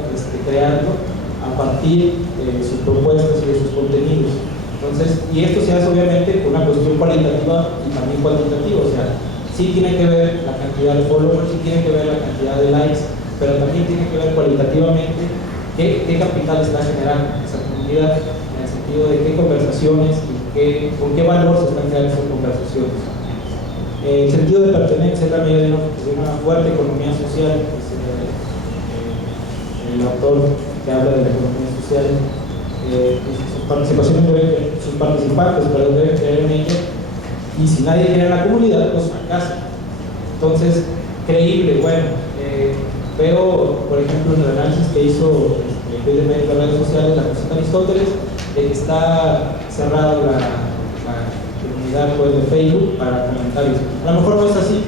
creando a partir de sus propuestas y de sus contenidos. Entonces, y esto se hace obviamente con una cuestión cualitativa y también cuantitativa, o sea, sí tiene que ver la cantidad de followers, sí tiene que ver la cantidad de likes, pero también tiene que ver cualitativamente qué capital está generando esa comunidad, en el sentido de qué conversaciones y con qué valor se están creando esas conversaciones. El sentido de pertenencia es la medida de una fuerte economía social, es el autor que habla de la economía social. Sus participantes deben creer en ella, y si nadie cree en la comunidad, pues fracasa. Entonces, creíble, bueno, veo, por ejemplo, en el análisis que hizo el de las redes sociales, la cuestión de Aristóteles, de que está cerrada la comunidad pues, de Facebook para comentarios. A lo mejor no es así,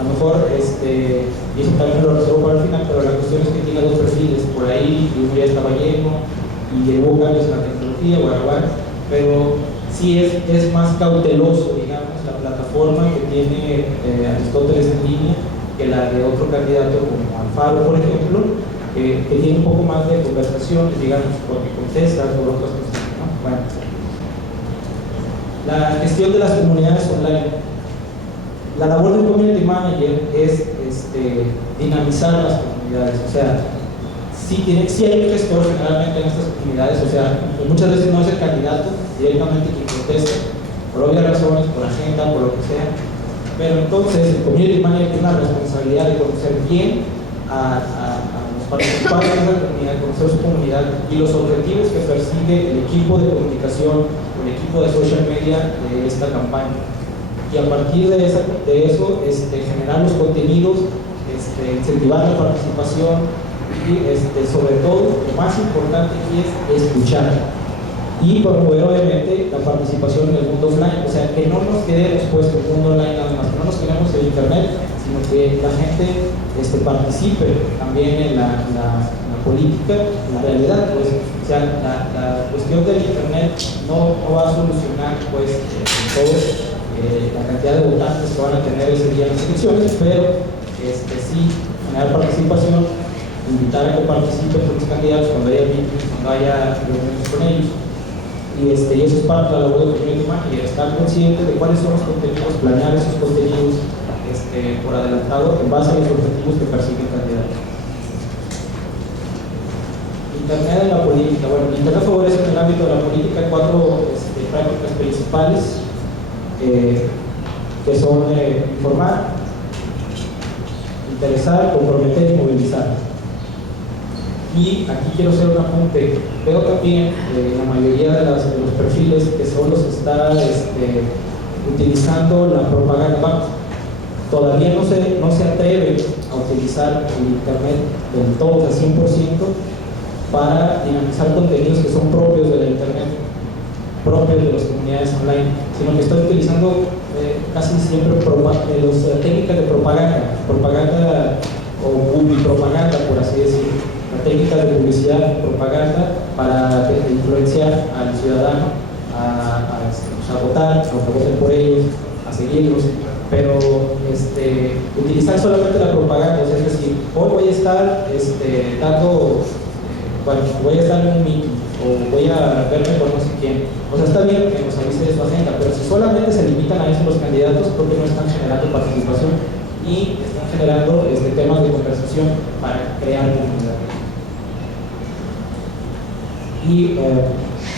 a lo mejor, y eso también lo reservo para el final, pero la cuestión es que tiene dos perfiles por ahí, y uno ya estaba lleno, y hubo cambios en la tecnología, pero sí es más cauteloso, digamos, la plataforma que tiene Aristóteles en línea que la de otro candidato como Alfaro, por ejemplo, que tiene un poco más de conversaciones, digamos, porque contesta por otras cuestiones, ¿no? Bueno. La gestión de las comunidades online. La labor del community manager es dinamizar las comunidades, o sea, sí hay un gestor generalmente en estas comunidades, o sea, muchas veces no es el candidato directamente quien contesta, por obvias razones, por agenda, por lo que sea, pero entonces el community manager tiene la responsabilidad de conocer bien a los participantes de la comunidad, conocer su comunidad y los objetivos que persigue el equipo de comunicación o el equipo de social media de esta campaña. Y a partir de eso, generar los contenidos, incentivar la participación y sobre todo, lo más importante aquí es escuchar y promover obviamente la participación en el mundo offline, o sea, que no nos quedemos pues en el mundo online nada más, que no nos quedemos en internet, sino que la gente participe también en la política, en la realidad, pues, o sea, la cuestión del internet no va a solucionar pues todo la cantidad de votantes que van a tener ese día en las elecciones, pero sí generar participación, invitar a que participen los candidatos cuando haya meetings, cuando haya reuniones con ellos, y eso es parte de la labor del community manager, estar consciente de cuáles son los contenidos, planear esos contenidos por adelantado en base a los objetivos que persigue el candidato. Internet en la política. Bueno, Internet favorece en el ámbito de la política cuatro prácticas principales que son informar, interesar, comprometer y movilizar. Y aquí quiero hacer un apunte. Veo también la mayoría de los perfiles que solo se está utilizando la propaganda. Vamos, todavía no se atreve a utilizar el internet del todo, al 100%, para dinamizar contenidos que son propios de la internet, propios de las comunidades online, sino que está utilizando casi siempre técnicas de propaganda o publipropaganda, por así decirlo, la técnica de publicidad, propaganda para influenciar al ciudadano a votar, a votar por ellos, a seguirlos, pero utilizar solamente la propaganda, o sea, es decir, hoy voy a estar voy a estar en un meeting o voy a verme con no sé quién. O sea, está bien que nos avise de su agenda, pero si solamente se limitan a eso los candidatos, creo que no están generando participación y están generando temas de conversación para crear comunidad. Y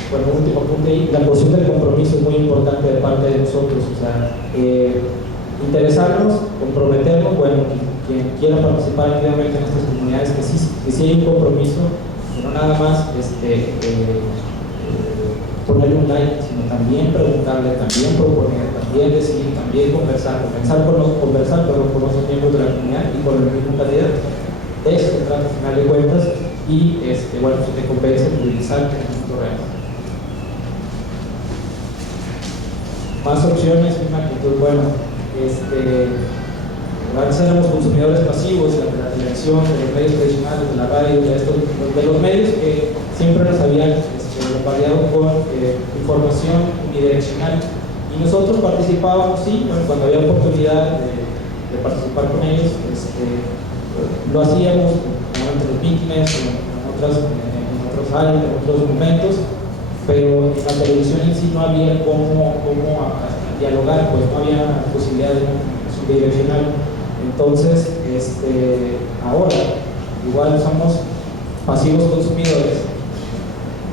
bueno, último punto ahí, la porción del compromiso es muy importante de parte de nosotros, o sea, interesarnos, comprometernos, bueno, quien quiera participar activamente en estas comunidades, que sí hay un compromiso, no nada más ponerle un like, sino también preguntarle, también proponer, también decir, también conversar con los miembros de la comunidad y con el mismo candidato. De eso se trata al final de cuentas y bueno, si te convence, utilizar el mundo real. Más opciones, una actitud, bueno, antes éramos consumidores pasivos de la televisión, de los medios tradicionales, de la radio, de los medios que siempre nos habían bombardeado con información unidireccional. Y nosotros participábamos, sí, bueno, cuando había oportunidad de participar con ellos, lo hacíamos entre los mítines, en otros áreas, en otros momentos, pero en la televisión en sí no había cómo dialogar, pues no había posibilidad de unidireccional. Entonces, ahora, igual somos pasivos consumidores,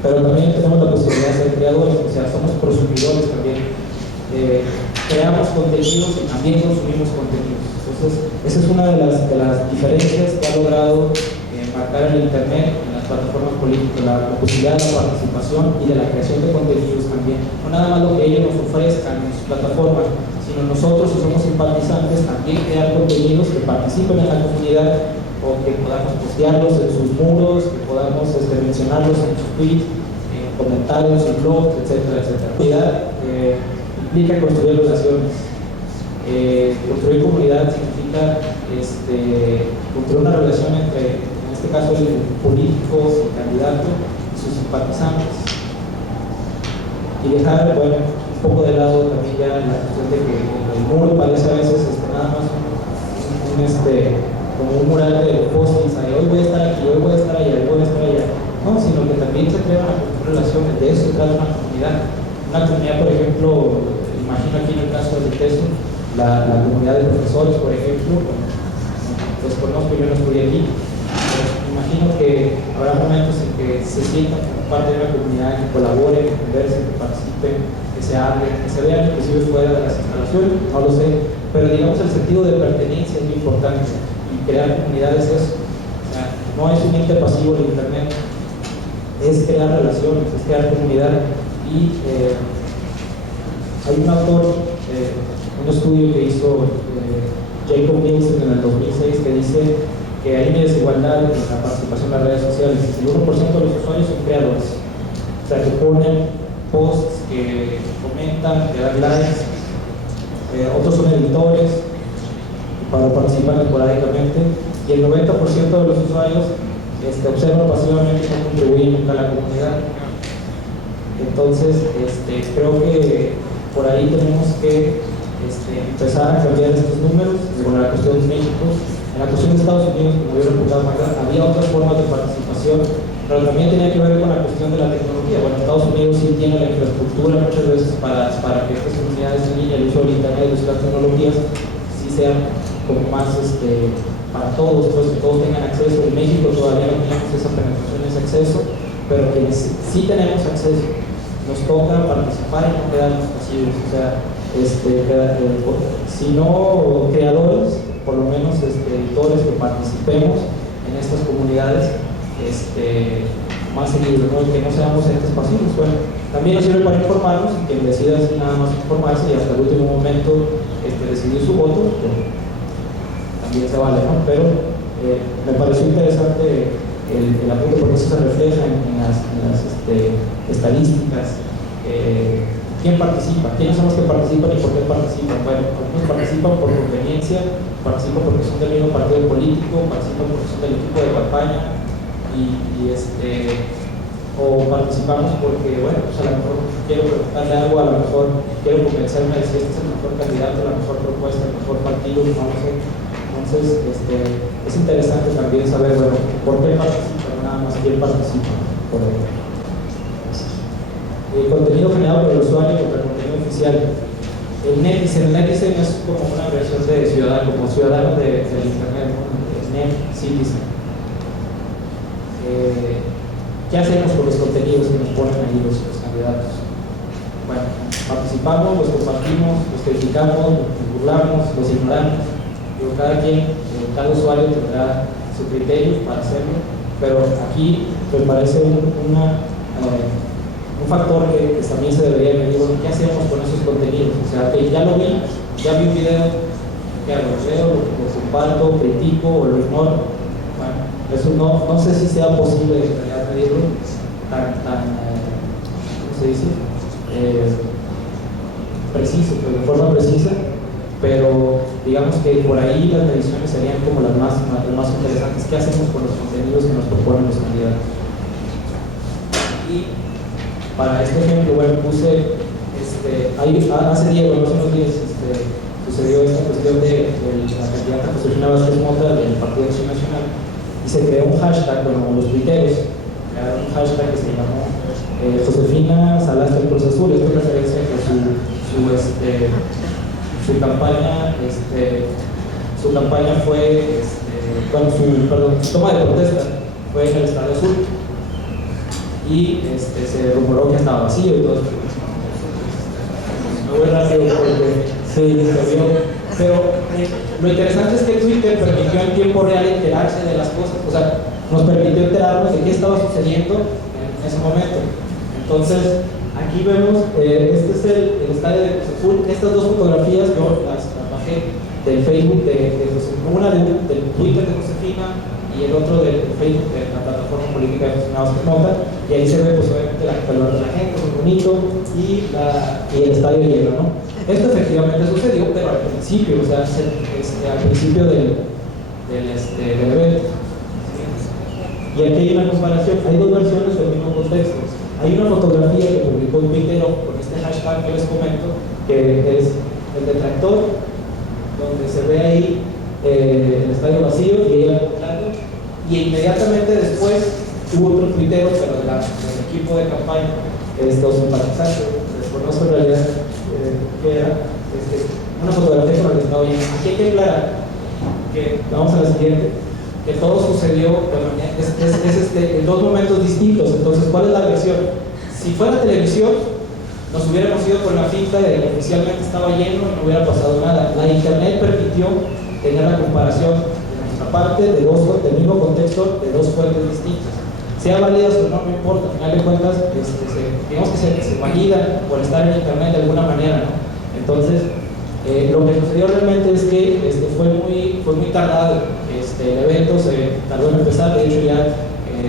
pero también tenemos la posibilidad de ser creadores, o sea, somos prosumidores también. Creamos contenidos y también consumimos contenidos. Entonces, esa es una de las diferencias que ha logrado marcar el Internet, en las plataformas políticas, la posibilidad de la participación y de la creación de contenidos también. No nada más lo que ellos nos ofrezcan en sus plataformas, sino nosotros, si somos simpatizantes, también crear contenidos que participen en la comunidad o que podamos postearlos en sus muros, que podamos mencionarlos en sus tweets, en comentarios, en blogs, etcétera, etcétera. Comunidad implica construir relaciones. Construir comunidad significa construir una relación entre, en este caso, el político, el candidato y sus simpatizantes. Y dejar, bueno, un poco de lado también ya la cuestión de que el muro parece a veces nada más como un mural de postings, hoy voy a estar aquí, hoy voy a estar allá, hoy voy a estar allá. No, sino que también se crean relaciones, de eso se trata una comunidad. Una comunidad, por ejemplo, imagino aquí en el caso del TESO, la comunidad de profesores, por ejemplo, desconozco, yo no estudié aquí, pero imagino que habrá momentos en que se sientan como parte de una comunidad, que colaboren, que conversen, que participen, que se hablen, que se vean inclusive fuera de las instalaciones, no lo sé, pero digamos el sentido de pertenencia es muy importante y crear comunidades es, o sea, no es un ente pasivo de Internet, es crear relaciones, es crear comunidad y hay un autor, un estudio que hizo Jacob Nielsen en el 2006 que dice que hay una desigualdad en la participación en las redes sociales. El 1% de los usuarios son creadores, o sea, que ponen posts, que comentan, que dan likes, otros son editores para participar esporádicamente, y el 90% de los usuarios observan pasivamente y no contribuyen a la comunidad. Entonces, creo que por ahí tenemos que empezar a cambiar estos números. Con la cuestión de México, en la cuestión de Estados Unidos, como yo reportaba acá, había otras formas de participación, pero también tenía que ver con la cuestión de la tecnología. Bueno, Estados Unidos sí tiene la infraestructura muchas veces para que estas comunidades en línea, el uso del Internet, el uso de las tecnologías, sí sean como más para todos, pues que todos tengan acceso. En México todavía no tenemos esa penetración, ese acceso, pero quienes sí tenemos acceso, nos toca participar y no quedarnos pasivos. O sea, si no creadores, por lo menos editores que participemos en estas comunidades más seguido, ¿no? Que no seamos entes pasivos. Bueno, también nos sirve para informarnos y quien decida nada más informarse y hasta el último momento decidir su voto, pues, también se vale, ¿no? Pero me pareció interesante el apunte, porque eso se refleja en las estadísticas. ¿Quién participa? ¿Quiénes son los que participan y por qué participan? Bueno, algunos participan por conveniencia, participan porque son del mismo partido político, participan porque son del equipo de campaña o participamos porque, bueno, pues a lo mejor quiero preguntarle algo, a lo mejor quiero convencerme de si este es el mejor candidato, la mejor propuesta, el mejor partido, no lo sé. Entonces, es interesante también saber, bueno, por qué participan, nada más quién participa por ello. El contenido generado por el usuario contra el contenido oficial. El netizen es como una versión de ciudadano, como ciudadano del internet, ¿no? El net citizen. ¿Qué hacemos con los contenidos que nos ponen ahí los candidatos? Bueno, participamos, los compartimos, los criticamos, los burlamos, los ignoramos. Cada quien, cada usuario tendrá su criterio para hacerlo, pero aquí me parece un factor que también se debería medir. Bueno, ¿qué hacemos con esos contenidos? O sea, que ya lo vi, ya vi un video, ¿qué hago? Lo veo, lo comparto, critico o lo ignoro. Bueno, eso no sé si sea posible en realidad medirlo ¿cómo se dice? Preciso, pero de forma precisa, pero digamos que por ahí las mediciones serían como las más interesantes. ¿Qué hacemos con los contenidos que nos proponen los candidatos? Y para este ejemplo, bueno, puse, hace días, hace unos días, sucedió esta cuestión de la candidata Josefina Vázquez Mota del Partido Acción Nacional, y se creó un hashtag, bueno, los tuiteros crearon un hashtag que se llamó Josefina Salaste el Cruz Azul. Esto es referencia a que su campaña fue, su toma de protesta fue en el Estadio Azul, y se rumoró que estaba vacío y todo esto. Muy rápido porque se vio. Pero lo interesante es que Twitter permitió en tiempo real enterarse de las cosas, o sea, nos permitió enterarnos de qué estaba sucediendo en ese momento. Entonces, aquí vemos, este es el estadio de Cruz Azul. Estas dos fotografías yo las bajé del Facebook de Josefina, una del Twitter de Josefina y el otro del Facebook de la plataforma política de Josefina Vázquez Mota, y ahí se ve pues obviamente la gente muy bonito y el estadio lleno, ¿no? Esto efectivamente sucedió, pero al principio, o sea, al principio del evento. Y aquí hay una comparación, hay dos versiones del mismo contexto. Hay una fotografía que publicó un tuitero con este hashtag que les comento, que es el detractor, donde se ve ahí el estadio vacío y ella hablando, y inmediatamente después hubo otro tuitero, pero del equipo de campaña, o simpatizante, desconozco en realidad qué era, una fotografía con el estado lleno. Aquí hay que aclarar que, vamos a la siguiente, que todo sucedió en dos momentos distintos. Entonces, ¿cuál es la versión? Si fuera televisión, nos hubiéramos ido con la finta de que oficialmente estaba lleno y no hubiera pasado nada. La internet permitió tener la comparación de nuestra parte del mismo contexto de dos fuentes distintas. Sea válidas o no, no importa, al final de cuentas, digamos que se validan por estar en internet de alguna manera, ¿no? Entonces, lo que sucedió realmente es que fue muy tardado. El evento se tardó en empezar. De hecho, ya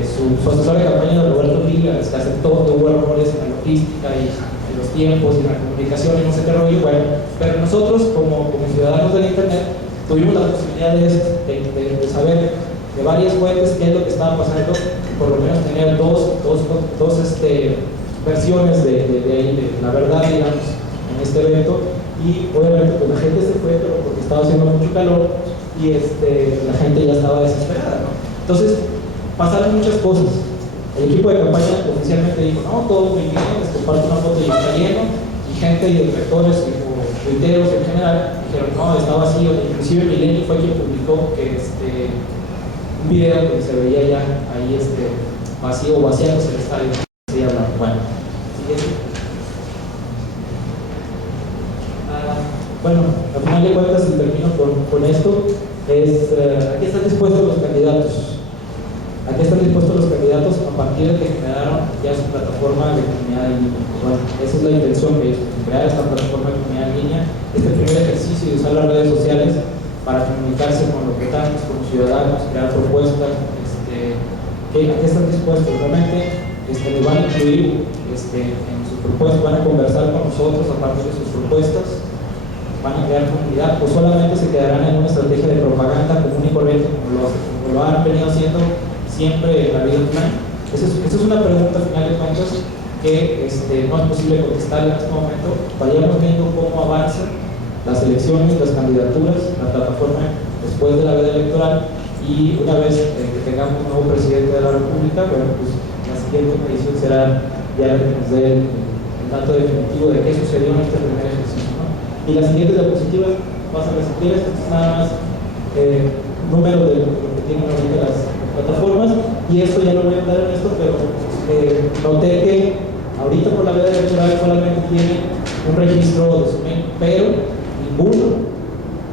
su asesor de campaña, Roberto Liga, que aceptó que hubo errores en la logística y en los tiempos y en la comunicación y no sé qué rollo. Bueno, pero nosotros, como ciudadanos del internet, tuvimos la posibilidad de saber de varias fuentes qué es lo que estaba pasando, y por lo menos tener dos versiones de la verdad, digamos, en este evento. Y obviamente pues la gente se fue, pero porque estaba haciendo mucho calor y la gente ya estaba desesperada, ¿no? Entonces pasaron muchas cosas. El equipo de campaña oficialmente dijo, no, todo muy bien, les comparto una foto y está lleno, y gente y detractores o tuiteros en general dijeron, no, está vacío. Inclusive Milenio fue quien publicó que un video que se veía ya ahí vacío, vaciándose el estadio. Bueno, siguiente. Bueno, al final de cuentas, y termino con esto, ¿a qué están dispuestos los candidatos? ¿A qué están dispuestos los candidatos a partir de que generaron ya su plataforma de comunidad en línea? Bueno, esa es la intención de crear esta plataforma de comunidad en línea, este primer ejercicio de usar las redes sociales para comunicarse con los votantes, con los ciudadanos, crear propuestas, ¿A qué están dispuestos? Realmente les van a incluir en sus propuestas, van a conversar con nosotros a partir de sus propuestas, van a crear comunidad, o solamente se quedarán en una estrategia de propaganda común y corriente como lo han venido haciendo siempre en la vida online. Esa es una pregunta al final de cuentas que no es posible contestar en este momento. Vayamos viendo cómo avanzan las elecciones, las candidaturas, la plataforma después de la veda electoral, y una vez que tengamos un nuevo presidente de la República, bueno, pues la siguiente medición será ya nos dé el dato definitivo de qué sucedió en este primer ejercicio, ¿no? Y las siguientes diapositivas pasan a repetir, esto es nada más número de lo que tienen ahorita las plataformas, y esto ya lo voy a dar en esto, pero noté que ahorita por la veda electoral solamente tiene un registro de su mail, pero ninguno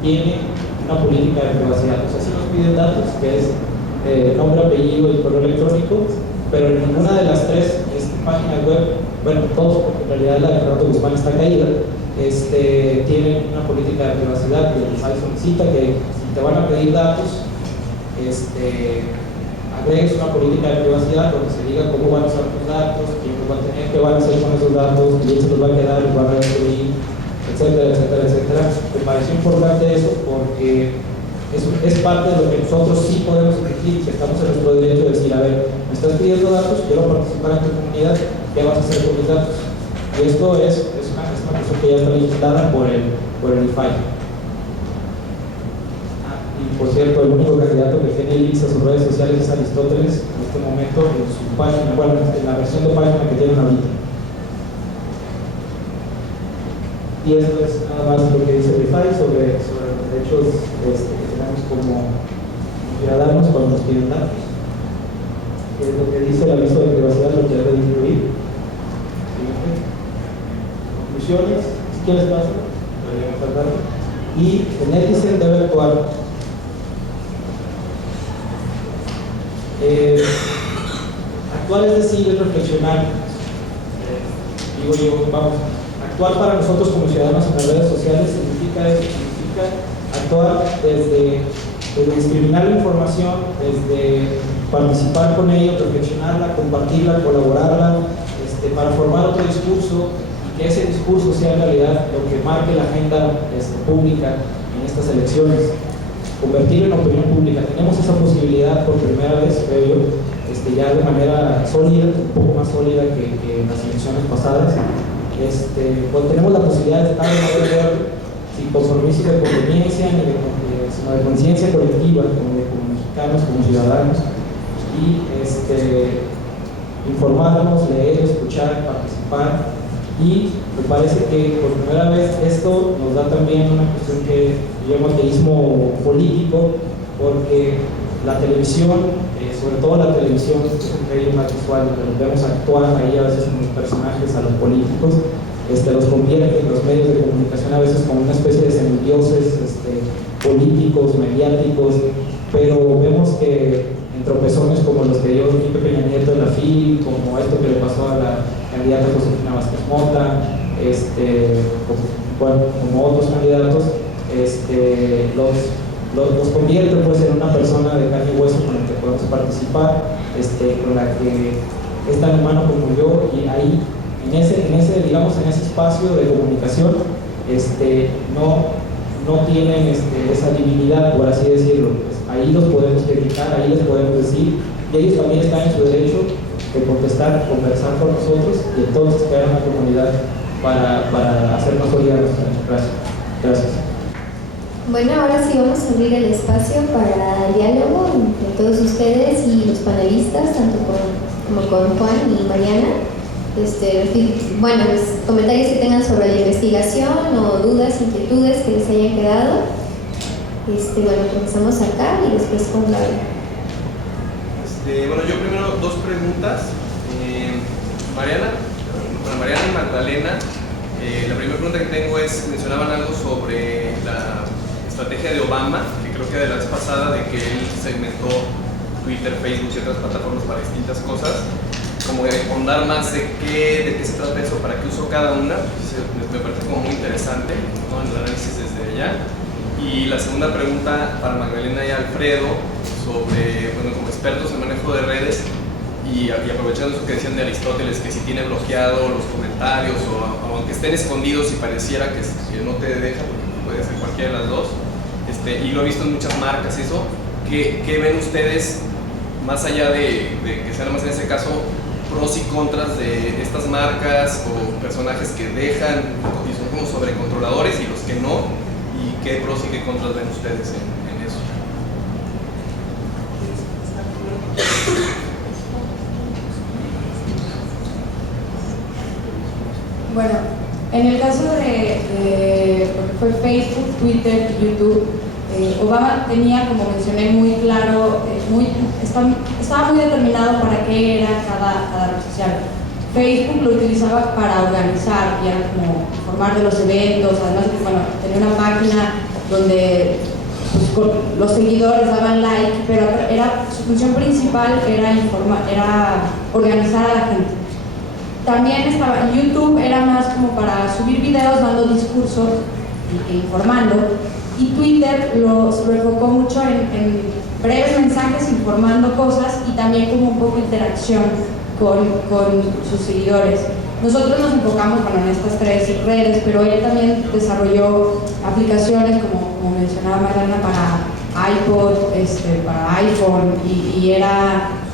tiene una política de privacidad. O sea, sí nos piden datos, que es nombre, apellido y correo electrónico, pero en ninguna de las tres páginas web, bueno, todos, porque en realidad la de Fernando Guzmán está caída, tienen una política de privacidad que el SAI solicita que si te van a pedir datos, agregues una política de privacidad donde se diga cómo van a usar tus datos, quién los va a tener, qué van a hacer con esos datos, quién se los va a quedar, los van a destruir, etcétera, etcétera, etcétera. Me pareció importante eso porque es parte de lo que nosotros sí podemos exigir, que estamos en nuestro derecho de decir, a ver, me estás pidiendo datos, quiero participar en tu comunidad, ¿qué vas a hacer con mis datos? Y esto es una cosa que ya está limitada por el IFAI. Y por cierto, el único candidato que tiene links a sus redes sociales es Aristóteles en este momento en su página, bueno, en la versión de página que tienen ahorita. Y esto es nada más lo que dice el IFAI sobre los derechos que tenemos como ciudadanos cuando nos piden datos. Que es lo que dice el aviso de privacidad, lo que debe incluir. Conclusiones, si quieres paso, y el netizen debe actuar. Actuar es decir, es reflexionar. Digo yo, vamos. Actuar para nosotros como ciudadanos en las redes sociales significa actuar desde discriminar la información, desde participar con ellos, reflexionarla, compartirla, colaborarla, para formar otro discurso y que ese discurso sea en realidad lo que marque la agenda pública en estas elecciones. Convertirlo en opinión pública. Tenemos esa posibilidad por primera vez, creo yo, ya de manera sólida, un poco más sólida que en las elecciones pasadas. Pues tenemos la posibilidad de estar en el gobierno sin compromiso de conveniencia, sino de conciencia colectiva, como mexicanos, como ciudadanos, y informarnos, leer, escuchar, participar. Y me parece que por primera vez esto nos da también una cuestión que yo llamo ateísmo político, porque la televisión, sobre todo la televisión, es un medio más visual, donde nos vemos actuar ahí a veces como personajes, a los políticos, los convierte en los medios de comunicación a veces como una especie de semidioses políticos, mediáticos, pero vemos que en tropezones como los que dio Enrique Peña Nieto en la FIL, como esto que le pasó a la candidata Josefina Vázquez Mota, como otros candidatos, los convierte pues en una persona de carne y hueso con la que podemos participar, con la que es tan humano como yo, y ahí en ese espacio de comunicación no tienen esa divinidad, por así decirlo. Pues ahí los podemos criticar, ahí les podemos decir, y ellos también están en su derecho de contestar, conversar con nosotros y entonces crear una comunidad para hacernos sólida nuestra democracia. Gracias. Bueno, ahora sí vamos a abrir el espacio para el diálogo entre todos ustedes y los panelistas, tanto como con Juan y Mariana. Bueno, los comentarios que tengan sobre la investigación o dudas, inquietudes que les hayan quedado. Bueno, comenzamos acá y después con Gaby. Bueno, yo primero dos preguntas. Mariana y Magdalena, la primera pregunta que tengo es, mencionaban algo sobre la estrategia de Obama, que creo que de la vez pasada, de que él segmentó Twitter, Facebook y otras plataformas para distintas cosas, como de ahondar más de qué se trata eso, para qué usó cada una, me parece como muy interesante, ¿no? En el análisis desde allá. Y Y la segunda pregunta para Magdalena y Alfredo, sobre, bueno, como expertos en manejo de redes, y aprovechando eso que decían de Aristóteles, que si tiene bloqueado los comentarios o aunque estén escondidos y pareciera que no te deja, porque puede ser cualquiera de las dos, y lo he visto en muchas marcas eso, ¿qué ven ustedes, más allá de que sea nada más en ese caso, pros y contras de estas marcas o personajes que dejan y son como sobrecontroladores y los que no, y qué pros y qué contras ven ustedes en eso? Bueno, en el caso de lo que fue Facebook, Twitter y YouTube, Obama tenía, como mencioné, muy claro, estaba muy determinado para qué era cada red social. Facebook lo utilizaba para organizar, y era como informar de los eventos, además, bueno, tenía una página donde pues, los seguidores daban like, pero su función principal era organizar a la gente. También estaba en YouTube, era más como para subir videos dando discursos e informando, y Twitter lo enfocó mucho en breves mensajes informando cosas y también como un poco interacción con sus seguidores. Nosotros nos enfocamos en estas tres redes, pero él también desarrolló aplicaciones como mencionaba Magdalena para iPod, para iPhone, y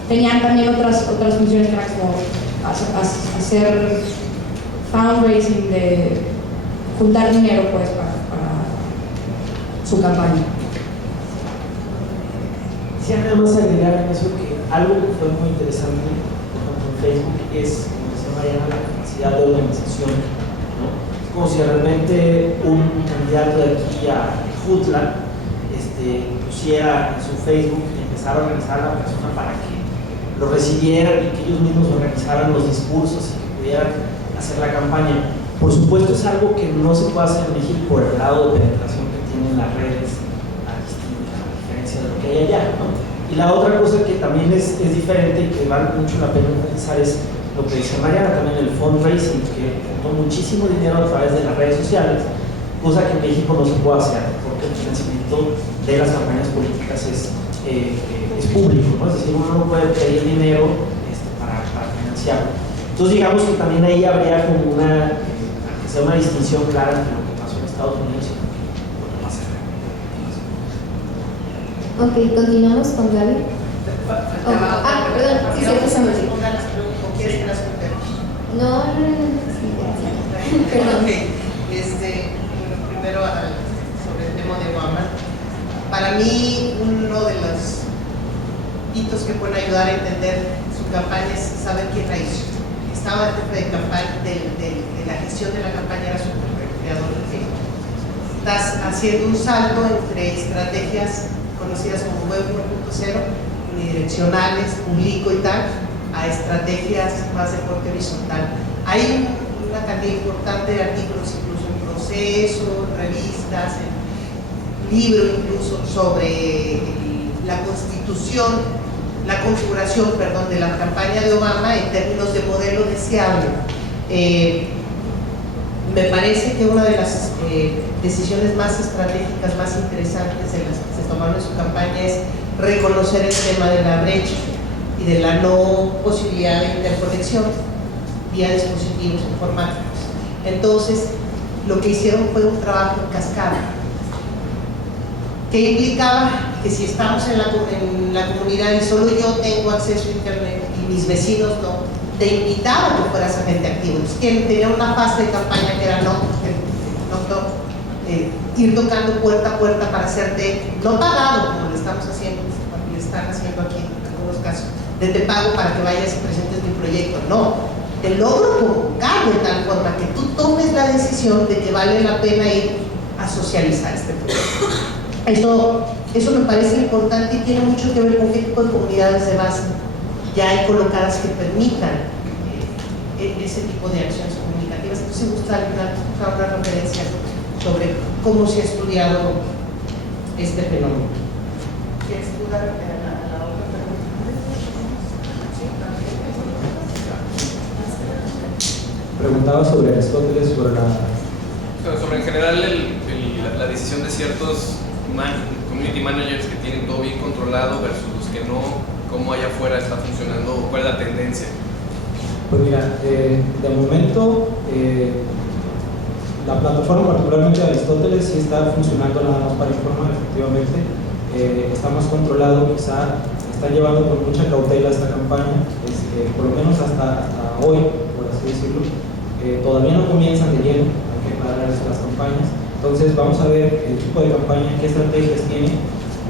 tenían también otras funciones que eran como hacer fundraising, de juntar dinero pues para su campaña. Quisiera nada más agregar en eso que algo que fue muy interesante, por ejemplo en Facebook, es, como decía Mariana, la capacidad de organización, ¿no? Es como si de repente un candidato de aquí a Jutla pusiera en su Facebook y empezara a organizar a la persona para que lo recibieran y que ellos mismos organizaran los discursos y que pudieran hacer la campaña. Por supuesto es algo que no se puede hacer en México por el grado de penetración que tienen las redes, a diferencia de lo que hay allá, ¿no? Y la otra cosa que también es diferente y que vale mucho la pena analizar es lo que dice Mariana, también el fundraising, que juntó muchísimo dinero a través de las redes sociales, cosa que en México no se puede hacer porque el financiamiento de las campañas políticas es público, ¿no? Es decir, uno no puede pedir dinero para financiarlo. Entonces digamos que también ahí habría como una distinción clara entre lo que pasó en Estados Unidos y lo que pasa acá. Ok, continuamos con Gaby. Perdón, sí, sí. ¿Quieres que las contemos? No. Perdón. Ok, primero sobre el tema de Obama. Para mí, uno de los hitos que pueden ayudar a entender su campaña es saber quién la hizo. Estaba el jefe de campaña, de la gestión de la campaña, era su creador de Facebook. Estás haciendo un salto entre estrategias conocidas como Web 1.0, unidireccionales, publico y tal, a estrategias más de corte horizontal. Hay una cantidad importante de artículos, incluso en Proceso, en revistas, en libro incluso, sobre la constitución, la configuración, de la campaña de Obama en términos de modelo deseable. Me parece que una de las decisiones más estratégicas, más interesantes de las que se tomaron en su campaña es reconocer el tema de la brecha y de la no posibilidad de interconexión vía dispositivos informáticos. Entonces, lo que hicieron fue un trabajo en cascada, que implicaba que si estamos en la comunidad y solo yo tengo acceso a internet y mis vecinos no, te invitaba a que fueras agente activo. Entonces, que tenía una fase de campaña que era ir tocando puerta a puerta para hacerte, no pagado como lo estamos haciendo, como lo están haciendo aquí en algunos casos, de te pago para que vayas y presentes mi proyecto. No, te logro convocar de tal forma que tú tomes la decisión de que vale la pena ir a socializar este proyecto. Eso me parece importante y tiene mucho que ver con qué tipo de comunidades de base ya hay colocadas que permitan ese tipo de acciones comunicativas. Entonces me gusta una referencia sobre cómo se ha estudiado este fenómeno. ¿Quieres estudiar la otra pregunta? Preguntaba sobre Aristóteles, sobre en general la decisión de ciertos community managers que tienen todo bien controlado versus los que no, cómo allá afuera está funcionando o cuál es la tendencia? Pues mira, de momento la plataforma, particularmente de Aristóteles, sí está funcionando nada más para informar, efectivamente. Está más controlado, quizá están llevando con mucha cautela esta campaña, por lo menos hasta hoy, por así decirlo. Todavía no comienzan de lleno, hay que aclarar eso, las campañas. Entonces vamos a ver el tipo de campaña, qué estrategias tiene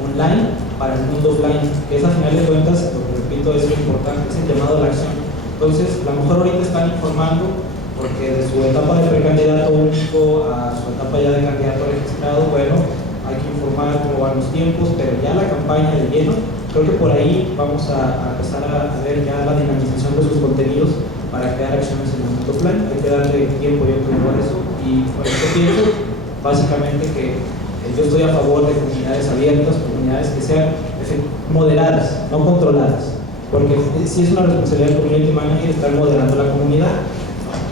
online para el mundo offline, que es a final de cuentas, lo que repito, es lo importante, es el llamado a la acción. Entonces, a lo mejor ahorita están informando porque de su etapa de precandidato único a su etapa ya de candidato registrado, bueno, hay que informar cómo van los tiempos, pero ya la campaña de lleno, creo que por ahí vamos a empezar a ver ya la dinamización de sus contenidos para crear acciones en el mundo offline. Hay que darle tiempo, yo creo, a eso. Y por eso pienso, básicamente, que yo estoy a favor de comunidades abiertas, comunidades que sean moderadas, no controladas, porque sí es una responsabilidad del community manager estar moderando la comunidad,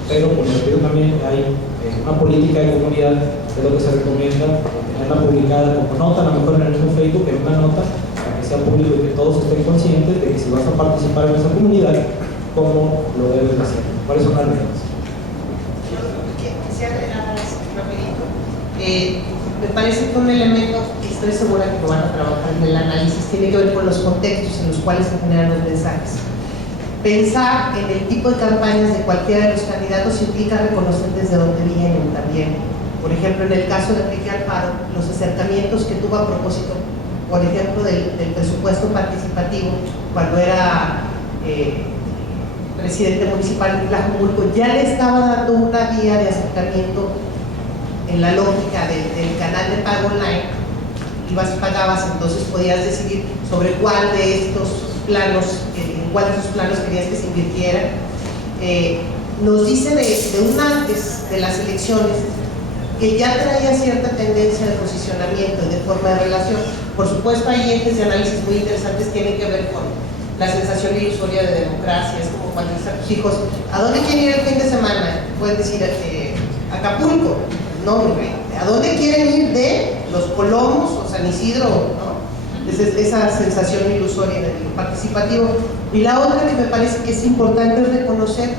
pero por lo que también hay una política de comunidad, que es lo que se recomienda, tenerla publicada como nota, a lo mejor en el mismo Facebook, en una nota, para que sea público y que todos estén conscientes de que si vas a participar en esa comunidad, cómo lo debes hacer, cuáles son las reglas. Yo quisiera agregar rapidito. Me parece que un elemento que estoy segura que lo van a trabajar en el análisis tiene que ver con los contextos en los cuales se generan los mensajes. Pensar en el tipo de campañas de cualquiera de los candidatos implica reconocer desde dónde vienen también. Por ejemplo, en el caso de Enrique Alfaro, los acercamientos que tuvo a propósito, por ejemplo, del presupuesto participativo, cuando era presidente municipal de Tlajomulco, ya le estaba dando una vía de acercamiento en la lógica del canal de pago online. Ibas y pagabas, entonces podías decidir sobre cuál de estos planos, en cuál de esos planos querías que se invirtiera. Nos dice de un antes de las elecciones que ya traía cierta tendencia de posicionamiento y de forma de relación. Por supuesto, hay entes de análisis muy interesantes que tienen que ver con la sensación ilusoria de democracia. Es como cuando dicen a tus hijos, ¿a dónde quieren ir el fin de semana? Pueden decir, Acapulco. No, ¿a dónde quieren ir de los Colomos o San Isidro? ¿No? Esa sensación ilusoria del participativo. Y la otra que me parece que es importante es reconocer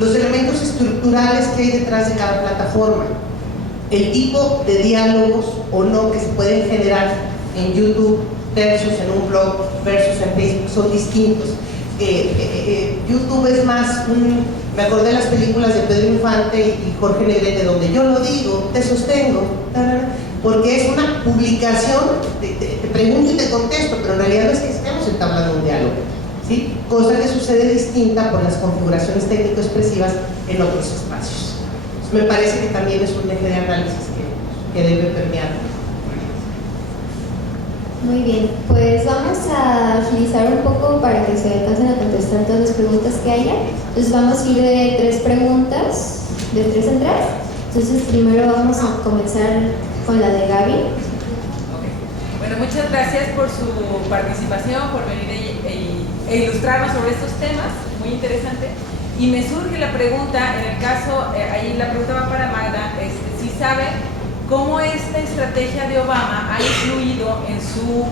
los elementos estructurales que hay detrás de cada plataforma. El tipo de diálogos o no que se pueden generar en YouTube versus en un blog versus en Facebook son distintos. YouTube es más me acordé de las películas de Pedro Infante y Jorge Negrete, donde yo lo digo, te sostengo, porque es una publicación, te pregunto y te contesto, pero en realidad no es que estemos entablando un diálogo, ¿sí? Cosa que sucede distinta por las configuraciones técnico-expresivas en otros espacios. Entonces, me parece que también es un eje de análisis que debe permear. Muy bien, pues vamos a agilizar un poco para que se alcancen a contestar todas las preguntas que haya. Entonces vamos a ir de 3 preguntas, de 3 en 3. Entonces primero vamos a comenzar con la de Gaby. Okay. Bueno, muchas gracias por su participación, por venir e ilustrarnos sobre estos temas, muy interesante. Y me surge la pregunta, en el caso, ahí la pregunta va para Magda, si sabe cómo esta estrategia de Obama ha influido en su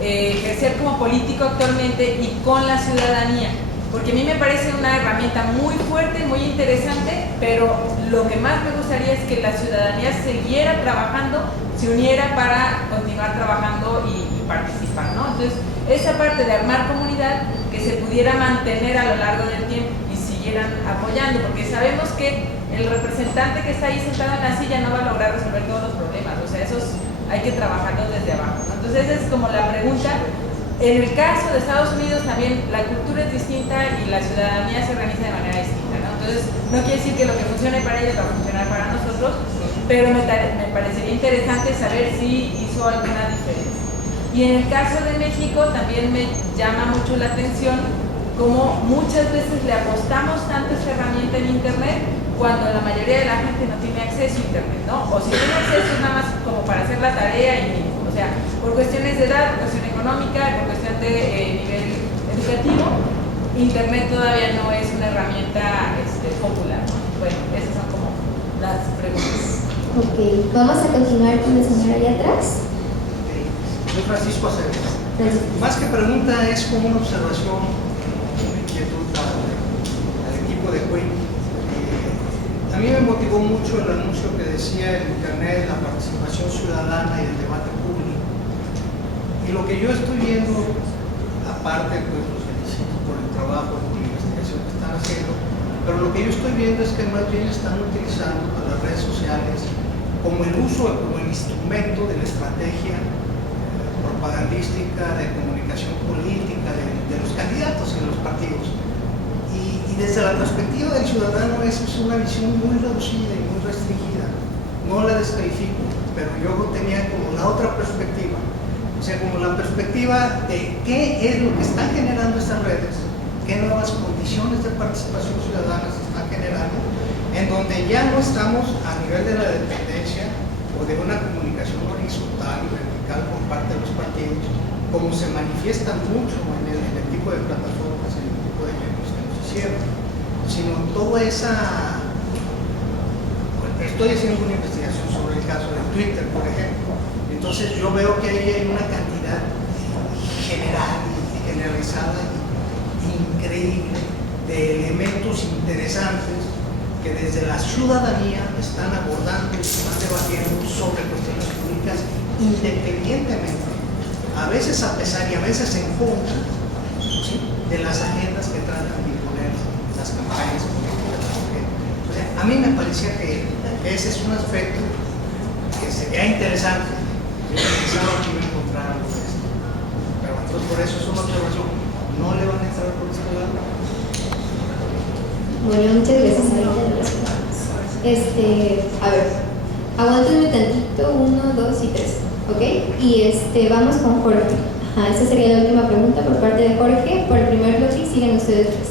ejercer como político actualmente y con la ciudadanía, porque a mí me parece una herramienta muy fuerte, muy interesante, pero lo que más me gustaría es que la ciudadanía siguiera trabajando, se uniera para continuar trabajando y participar, ¿no? Entonces, esa parte de armar comunidad que se pudiera mantener a lo largo del tiempo y siguieran apoyando, porque sabemos que el representante que está ahí sentado en la silla no va a lograr resolver todos los problemas, o sea, esos hay que trabajarlos desde abajo, ¿no? Entonces esa es como la pregunta. En el caso de Estados Unidos también la cultura es distinta y la ciudadanía se organiza de manera distinta, ¿no? Entonces no quiere decir que lo que funcione para ellos va a funcionar para nosotros, pero me parecería interesante saber si hizo alguna diferencia. Y en el caso de México también me llama mucho la atención cómo muchas veces le apostamos tanto a esta herramienta en internet cuando la mayoría de la gente no tiene acceso a internet, ¿no? O si tiene acceso es nada más como para hacer la tarea y, o sea, por cuestiones de edad, por cuestión económica, por cuestión de nivel educativo, internet todavía no es una herramienta popular, ¿no? Bueno, esas son como las preguntas. Ok, vamos a continuar con la señora allá atrás. Soy Francisco Aceves. Francisco. Más que pregunta es como una observación, una inquietud al equipo de Queen. A mí me motivó mucho el anuncio que decía en internet la participación ciudadana y el debate público. Y lo que yo estoy viendo, aparte pues los felicito por el trabajo de investigación que están haciendo, pero lo que yo estoy viendo es que más bien están utilizando a las redes sociales como el uso, como el instrumento de la estrategia propagandística, de comunicación política, de los candidatos y de los partidos. Y desde la perspectiva del ciudadano eso es una visión muy reducida y muy restringida. No la descalifico, pero yo tenía como la otra perspectiva. O sea, como la perspectiva de qué es lo que están generando estas redes, qué nuevas condiciones de participación ciudadana se están generando, en donde ya no estamos a nivel de la dependencia o de una comunicación horizontal y vertical por parte de los partidos, como se manifiesta mucho en el tipo de plataformas, en el tipo de medios que nos hicieron, sino toda esa... Estoy haciendo una investigación sobre el caso de Twitter, por ejemplo, entonces yo veo que ahí hay una cantidad general y generalizada increíble de elementos interesantes que desde la ciudadanía están abordando y están debatiendo sobre cuestiones públicas independientemente, a veces a pesar y a veces en contra, ¿sí?, de las agendas que tratan de imponer las campañas políticas. O sea, a mí me parecía que ese es un aspecto que sería interesante. Yo pensaba que iba a encontrar algo de esto, pero entonces por eso es una observación. ¿No le van a entrar por este lado? Bueno, muchas gracias. A ver, aguántenme tantito, 1, 2 y 3, ¿ok? Y vamos con Jorge. Ajá, esta sería la última pregunta por parte de Jorge. Por el primer bloque y siguen ustedes tres.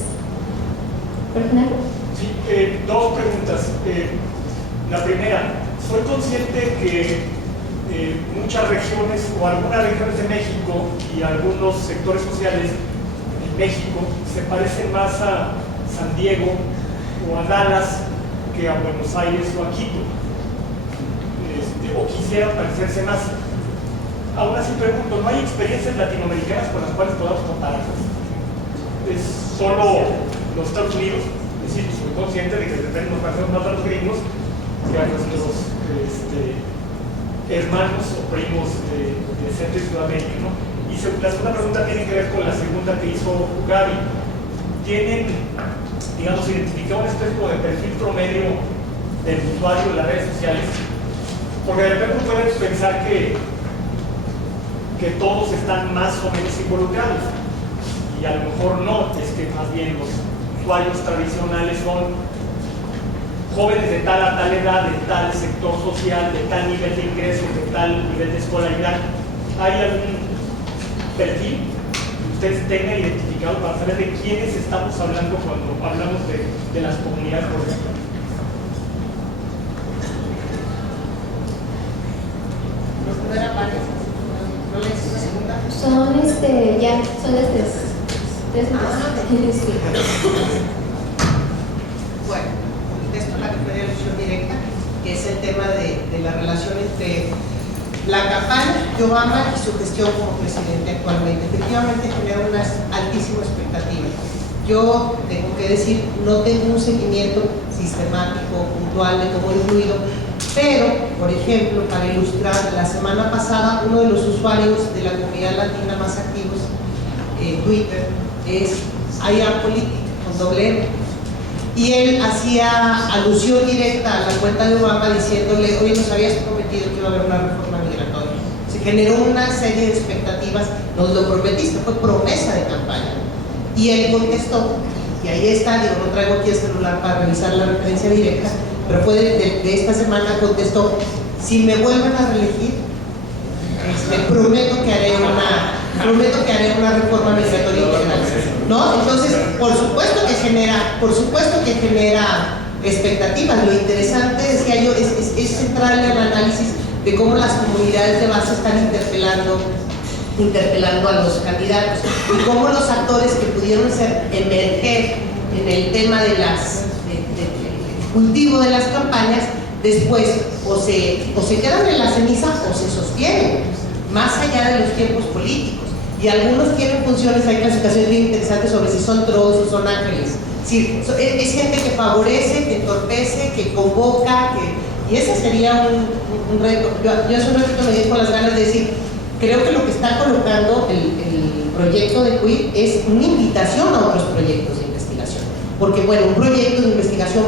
¿Jorge Nago? Sí, dos preguntas. La primera, soy consciente que muchas regiones o algunas regiones de México y algunos sectores sociales en México se parecen más a San Diego o a Dallas que a Buenos Aires o a Quito, o quisieran parecerse más. Aún así pregunto, ¿no hay experiencias latinoamericanas con las cuales podamos compararlas? ¿Es solo los Estados Unidos? Es decir, soy consciente de que de repente nos parecemos más a los gringos que a nuestros hermanos o primos de Centro y Sudamérica, ¿no? Y la segunda pregunta tiene que ver con la segunda que hizo Gaby. ¿Tienen, digamos, identificado una especie de perfil promedio del usuario de las redes sociales? Porque de repente uno puede pensar que todos están más o menos involucrados, y a lo mejor no, es que más bien los usuarios tradicionales son jóvenes de tal a tal edad, de tal sector social, de tal nivel de ingresos, de tal nivel de escolaridad. ¿Hay algún perfil que ustedes tengan identificado para saber de quiénes estamos hablando cuando hablamos de las comunidades, por ejemplo? ¿No era varias? ¿No le hice una segunda? Son son las tres. Sí. Bueno, contesto la que fue de alusión directa, que es el tema de la relación entre la campaña de Obama y su gestión como presidente actualmente. Efectivamente genera unas altísimas expectativas. Yo tengo que decir, no tengo un seguimiento sistemático, puntual de cómo ha influido, pero, por ejemplo, para ilustrar, la semana pasada uno de los usuarios de la comunidad latina más activos en Twitter es IamPolítica, con doble M. Y él hacía alusión directa a la cuenta de Obama diciéndole: oye, nos habías prometido que iba a haber una reforma migratoria. Se generó una serie de expectativas, nos lo prometiste, fue promesa de campaña. Y él contestó, y ahí está, digo, no traigo aquí el celular para revisar la referencia directa, pero fue de esta semana, contestó: si me vuelven a reelegir, prometo que haré una reforma migratoria integral, ¿no? Entonces, por supuesto que genera expectativas. Lo interesante, decía yo, es central en el análisis de cómo las comunidades de base están interpelando a los candidatos y cómo los actores que pudieron emerger en el tema del cultivo de las campañas, después o se quedan en la ceniza o se sostienen. más allá de los tiempos políticos. Y algunos tienen funciones, hay clasificaciones bien interesantes sobre si son trolls o son ángeles. Sí, es gente que favorece, que entorpece, que convoca, y ese sería un reto. Yo hace un ratito me di con las ganas de decir, creo que lo que está colocando el proyecto de QUID es una invitación a otros proyectos de investigación. Porque bueno, un proyecto de investigación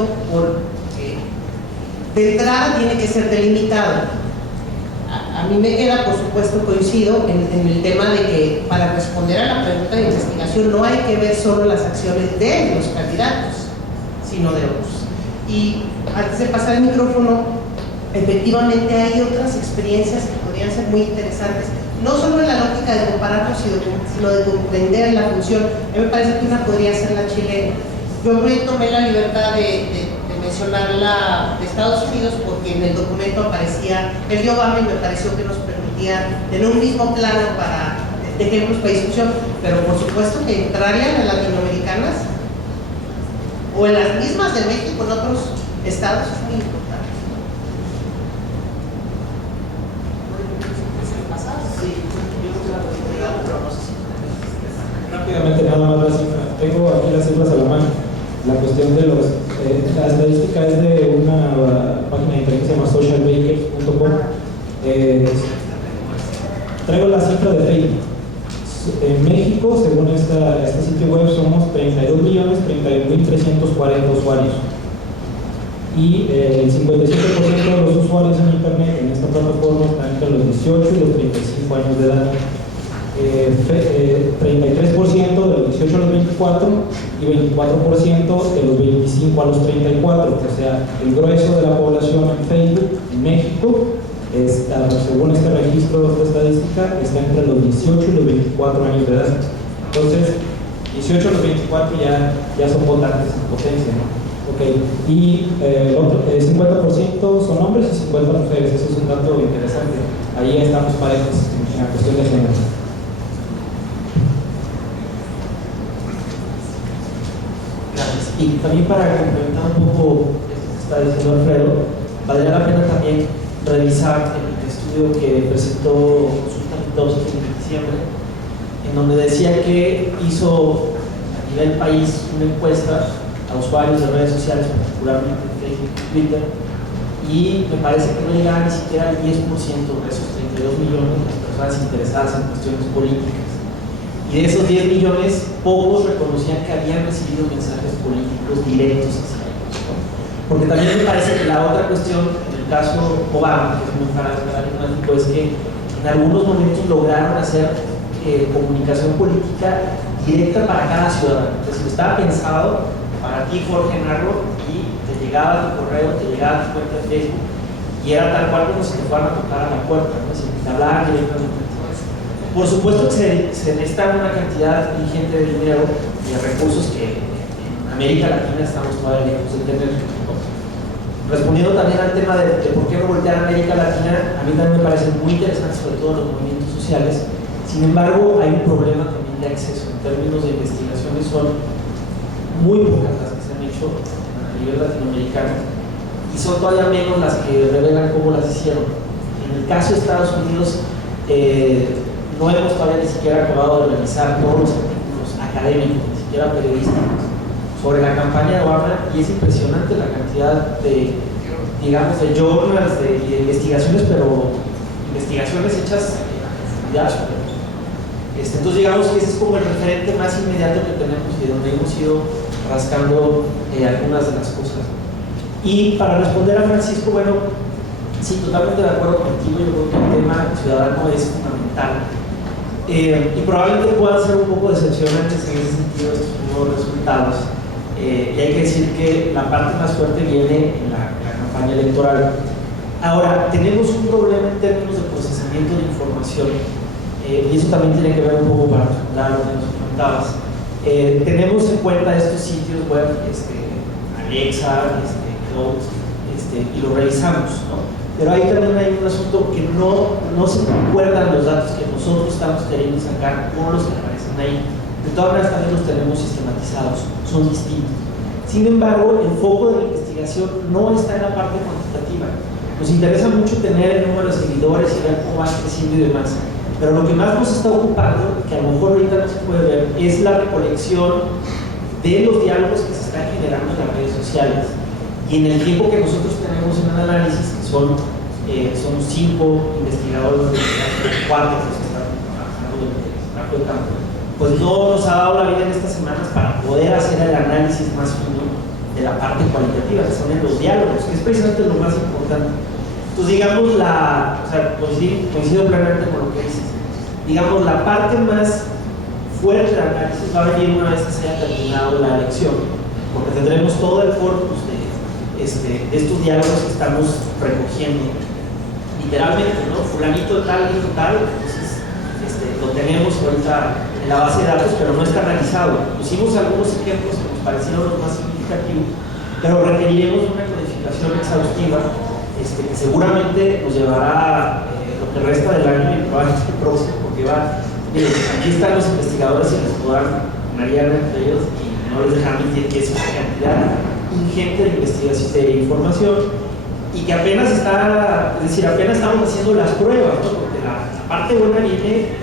de entrada tiene que ser delimitado. A mí me queda, por supuesto, coincido en el tema de que para responder a la pregunta de investigación no hay que ver solo las acciones de los candidatos, sino de otros. Y antes de pasar el micrófono, efectivamente hay otras experiencias que podrían ser muy interesantes, no solo en la lógica de compararlos, sino de comprender la función. A mí me parece que una podría ser la chilena. Yo tomé la libertad de mencionar la de Estados Unidos porque en el documento aparecía el de Obama y me pareció que nos permitía tener un mismo plano para ejemplos para discusión, pero por supuesto que entrarían en las latinoamericanas o en las mismas de México, en otros estados, es muy importante. Rápidamente, nada más la cifra. Tengo aquí las cifras a la mano. La cuestión de los... la estadística es de una página de internet que se llama socialbakers.com. Traigo la cifra de Facebook. En México, según este sitio web, somos 32.031.340 usuarios. Y el 57% de los usuarios en Internet en esta plataforma están entre los 18 y los 35 años de edad. 33% de los 18 a los 24 y 24% de los 25 a los 34. O sea, el grueso de la población en Facebook en México, según este registro de estadística, está entre los 18 y los 24 años de edad. Entonces, 18 a los 24 ya son votantes en potencia, ¿no? Okay. Y el otro, 50% son hombres y 50 mujeres. Eso es un dato interesante. Ahí estamos parejos en la cuestión de género. Y también para complementar un poco lo que está diciendo Alfredo, valdría la pena también revisar el estudio que presentó Consulta en diciembre, en donde decía que hizo a nivel país una encuesta a usuarios de redes sociales, particularmente Facebook y Twitter, y me parece que no llegaba ni siquiera al 10% de esos 32 millones de personas interesadas en cuestiones políticas. Y de esos 10 millones, pocos reconocían que habían recibido mensajes políticos directos hacia ellos, ¿no? Porque también me parece que la otra cuestión, en el caso Obama, que es muy paradigmático, es que en algunos momentos lograron hacer comunicación política directa para cada ciudadano. Es decir, estaba pensado para ti, Jorge Narro, y te llegaba tu correo, te llegaba tu cuenta de Facebook, y era tal cual como si te fueran a tocar a la puerta, ¿no? Si te hablaban directamente. Por supuesto que se necesita una cantidad ingente de dinero y de recursos que en América Latina estamos todavía lejos de tener, ¿no? Respondiendo también al tema de por qué no voltear a América Latina, a mí también me parece muy interesante, sobre todo los movimientos sociales. Sin embargo, hay un problema también de acceso. En términos de investigaciones son muy pocas las que se han hecho a nivel latinoamericano y son todavía menos las que revelan cómo las hicieron. En el caso de Estados Unidos, no hemos todavía ni siquiera acabado de revisar todos los artículos académicos, ni siquiera periodísticos, sobre la campaña de Obama, y es impresionante la cantidad de, digamos, de journals, de investigaciones, pero investigaciones hechas ya sobre. Entonces digamos que ese es como el referente más inmediato que tenemos y de donde hemos ido rascando algunas de las cosas. Y para responder a Francisco, bueno, sí, totalmente de acuerdo contigo, yo creo que el tema ciudadano es fundamental. Y probablemente puedan ser un poco decepcionantes en ese sentido estos nuevos resultados. Y hay que decir que la parte más fuerte viene en la campaña electoral. Ahora, tenemos un problema en términos de procesamiento de información, y eso también tiene que ver un poco para responder a lo que nos comentabas. Tenemos en cuenta estos sitios web, Alexa, Cloud, y lo revisamos, ¿no? Pero ahí también hay un asunto que no se concuerdan los datos que nosotros estamos queriendo sacar con los que aparecen ahí. De todas maneras también los tenemos sistematizados, son distintos. Sin embargo, el foco de la investigación no está en la parte cuantitativa. Nos interesa mucho tener el número de seguidores y ver cómo van creciendo y demás. Pero lo que más nos está ocupando, que a lo mejor ahorita no se puede ver, es la recolección de los diálogos que se están generando en las redes sociales. Y en el tiempo que nosotros tenemos en el análisis, que son 5 investigadores de 4 que están trabajando en el campo, pues no nos ha dado la vida en estas semanas para poder hacer el análisis más fino de la parte cualitativa, que son en los diálogos, que es precisamente lo más importante. Entonces, digamos, coincido plenamente con lo que dices. Digamos, la parte más fuerte del análisis va a venir una vez que se haya terminado la elección, porque tendremos todo el corpus de estos diálogos que estamos recogiendo, literalmente, ¿no? Fulanito tal, hijo tal, entonces lo tenemos ahorita en la base de datos, pero no está analizado. Pusimos algunos ejemplos que nos parecieron los más significativos, pero requeriremos una codificación exhaustiva que seguramente nos llevará lo que resta del año y probablemente el próximo, porque aquí están los investigadores y les podrán Mariana entre ellos y no les dejan mentir que es una cantidad ingente de investigación, de información, y que apenas apenas estamos haciendo las pruebas, ¿no? Porque la parte buena viene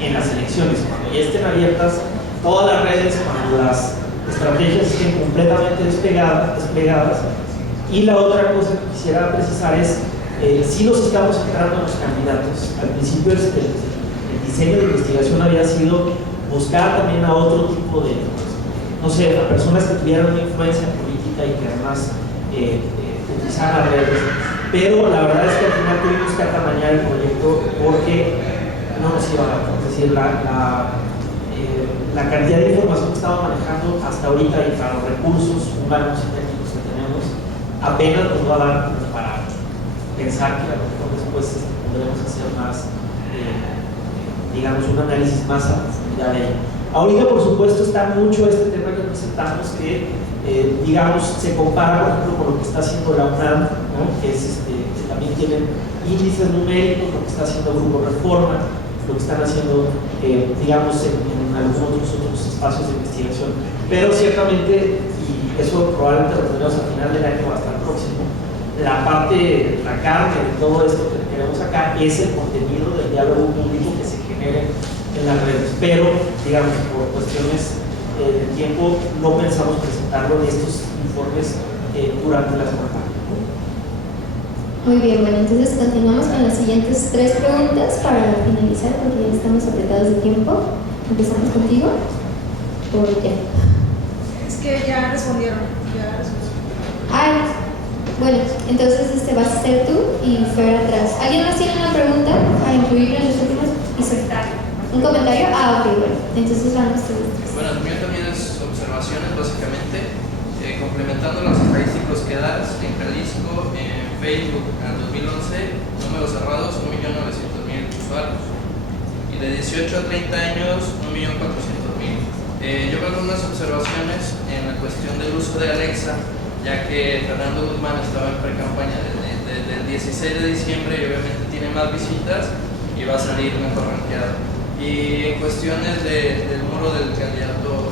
en las elecciones, cuando ya estén abiertas todas las redes, cuando las estrategias estén completamente desplegadas. Y la otra cosa que quisiera precisar es, si nos estamos centrando en los candidatos. Al principio el diseño de investigación había sido buscar también a otro tipo de, a personas que tuvieran una influencia política y que además utilizaran las redes. Pero la verdad es que al final tuvimos que atamañar el proyecto porque no nos iba a dar. Es decir, la cantidad de información que estamos manejando hasta ahorita y para los recursos humanos y técnicos que tenemos apenas nos va a dar para pensar que a lo mejor después podremos hacer más, digamos, un análisis más a profundidad de ello. Ahorita, por supuesto, está mucho este tema que presentamos que, digamos, se compara, por ejemplo, con lo que está haciendo la UNAM, ¿no? Que también tienen índices numéricos, lo que está haciendo Grupo Reforma, lo que están haciendo, digamos, en algunos otros espacios de investigación. Pero ciertamente, y eso probablemente lo tendremos al final del año o hasta el próximo, la parte, la carne de todo esto que queremos acá es el contenido del diálogo público que se genere en las redes. Pero, digamos, por cuestiones de tiempo, no pensamos presentarlo en estos informes durante la semana. Muy bien, bueno, entonces continuamos con las siguientes 3 preguntas para finalizar, porque ya estamos apretados de tiempo. Empezamos contigo. Es que ya respondieron. Bueno, entonces vas a ser tú y Fer atrás. ¿Alguien más tiene una pregunta para incluir en los últimos? ¿Un comentario? Ok, bueno. Entonces vamos todos. Bueno, el mío también es observaciones, básicamente, complementando los estadísticos que das en Jalisco, en Facebook, en el 2011, números cerrados, 1.900.000 usuarios. Y de 18 a 30 años, 1.400.000. Yo veo algunas observaciones en la cuestión del uso de Alexa, ya que Fernando Guzmán estaba en pre-campaña desde el 16 de diciembre y obviamente tiene más visitas y va a salir mejor rankeado. Y en cuestiones del muro del candidato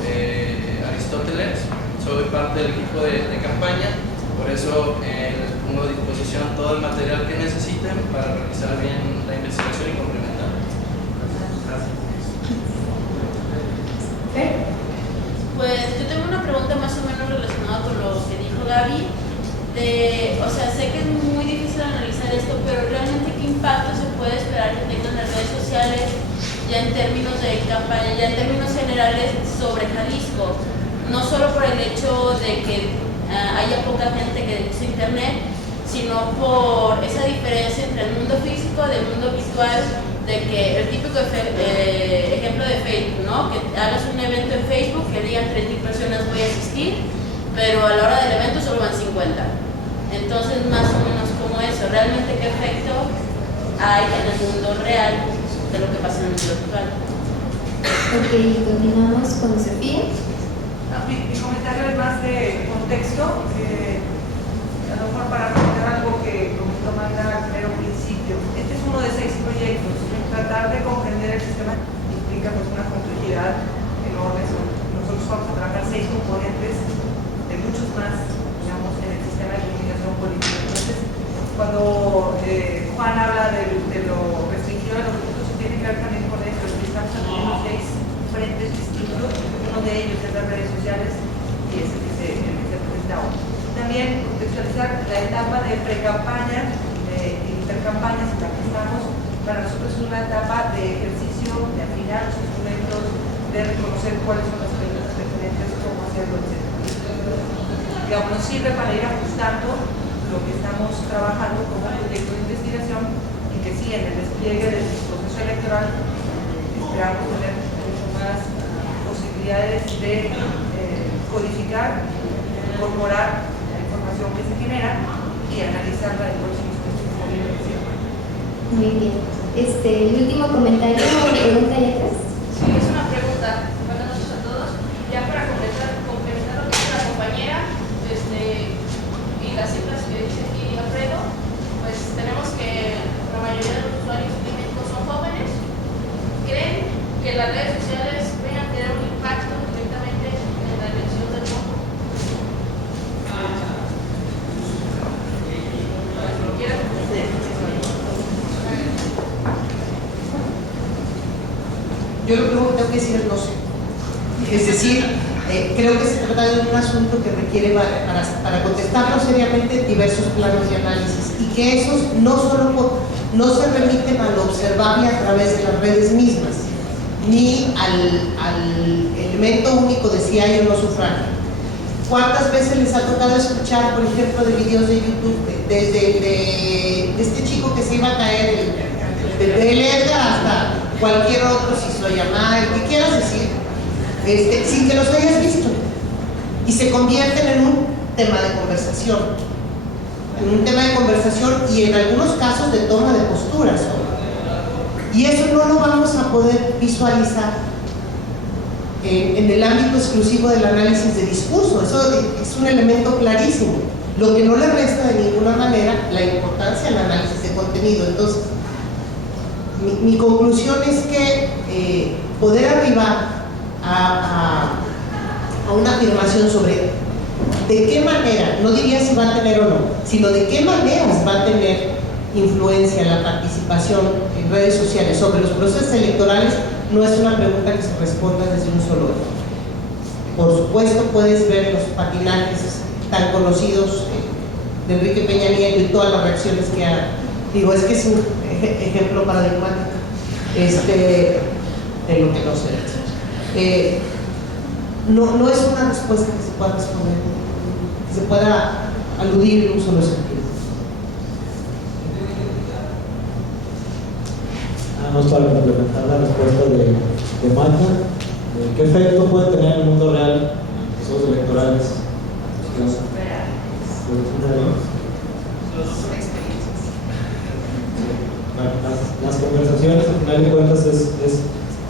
Aristóteles, soy parte del equipo de campaña, por eso les pongo a disposición todo el material que necesiten para realizar bien la investigación y complementar. Gracias. Pues yo tengo una pregunta más o menos relacionada con lo que dijo Gaby. Sé que es muy difícil analizar esto, pero realmente qué impacto se puede esperar que tengan las redes sociales ya en términos de campaña, ya en términos generales sobre Jalisco. No solo por el hecho de que haya poca gente que use internet, sino por esa diferencia entre el mundo físico y el mundo visual, de que el típico ejemplo de Facebook, ¿no? Que hagas un evento en Facebook, que digan 30.000 personas voy a asistir, pero a la hora del evento solo van 50. Entonces, más o menos como eso, realmente qué efecto hay en el mundo real de lo que pasa en el mundo virtual. Ok, continuamos con Sofía. Mi comentario es más de contexto, a lo mejor para comentar algo que comentó Magda al principio. Este es uno de 6 proyectos. Tratar de comprender el sistema implica pues una complejidad enorme. Nosotros vamos a trabajar 6 componentes de muchos más, digamos, en el sistema de comunicación política. Entonces, cuando Juan habla de lo restringido de los recursos, tiene que ver también de pre-campaña y de intercampañas en la que estamos, para nosotros es una etapa de ejercicio, de afinar los instrumentos, de reconocer cuáles son las preguntas pertinentes, cómo hacerlo, etc. Digamos, nos sirve para ir ajustando lo que estamos trabajando como proyecto de investigación y que sí, en el despliegue del proceso electoral esperamos tener mucho más posibilidades de codificar, incorporar la información que se genera y analizarla en próximos meses. Muy bien. El último comentario o pregunta y atrás. Sí, es una pregunta. Buenas noches a todos. Ya para complementar lo que dice la compañera y las cifras que dice aquí Alfredo, pues tenemos que la mayoría de los usuarios de México son jóvenes. ¿Creen que las redes sociales vayan a tener un impacto directamente en la elección del voto? Yo lo primero que tengo que decir es no sé. Es decir, creo que se trata de un asunto que requiere, para contestarlo seriamente, diversos planos de análisis y que esos no se remiten a lo observable a través de las redes mismas, ni al elemento único de si hay o no sufragio. ¿Cuántas veces les ha tocado escuchar, por ejemplo, de videos de YouTube, de este chico que se iba a caer, de Edgar hasta cualquier otro, si soy llamada, el que quieras decir, sin que los hayas visto? Y se convierten en un tema de conversación, y en algunos casos de toma de posturas. Y eso no lo vamos a poder visualizar en el ámbito exclusivo del análisis de discurso. Eso es un elemento clarísimo, lo que no le resta de ninguna manera la importancia del análisis de contenido. Entonces, mi conclusión es que poder arribar a una afirmación sobre de qué manera, no diría si va a tener o no, sino de qué maneras va a tener influencia la participación en redes sociales sobre los procesos electorales, no es una pregunta que se responda desde un solo eje. Por supuesto, puedes ver los patinajes tan conocidos de Enrique Peña Nieto y todas las reacciones que ha. Digo, es que es un ejemplo paradigmático de lo que no se no es una respuesta que se pueda responder, que se pueda aludir en un solo sentido. Nada más para complementar la respuesta de Marta, ¿qué efecto puede tener en el mundo real los electorales? Las conversaciones, al final de cuentas, es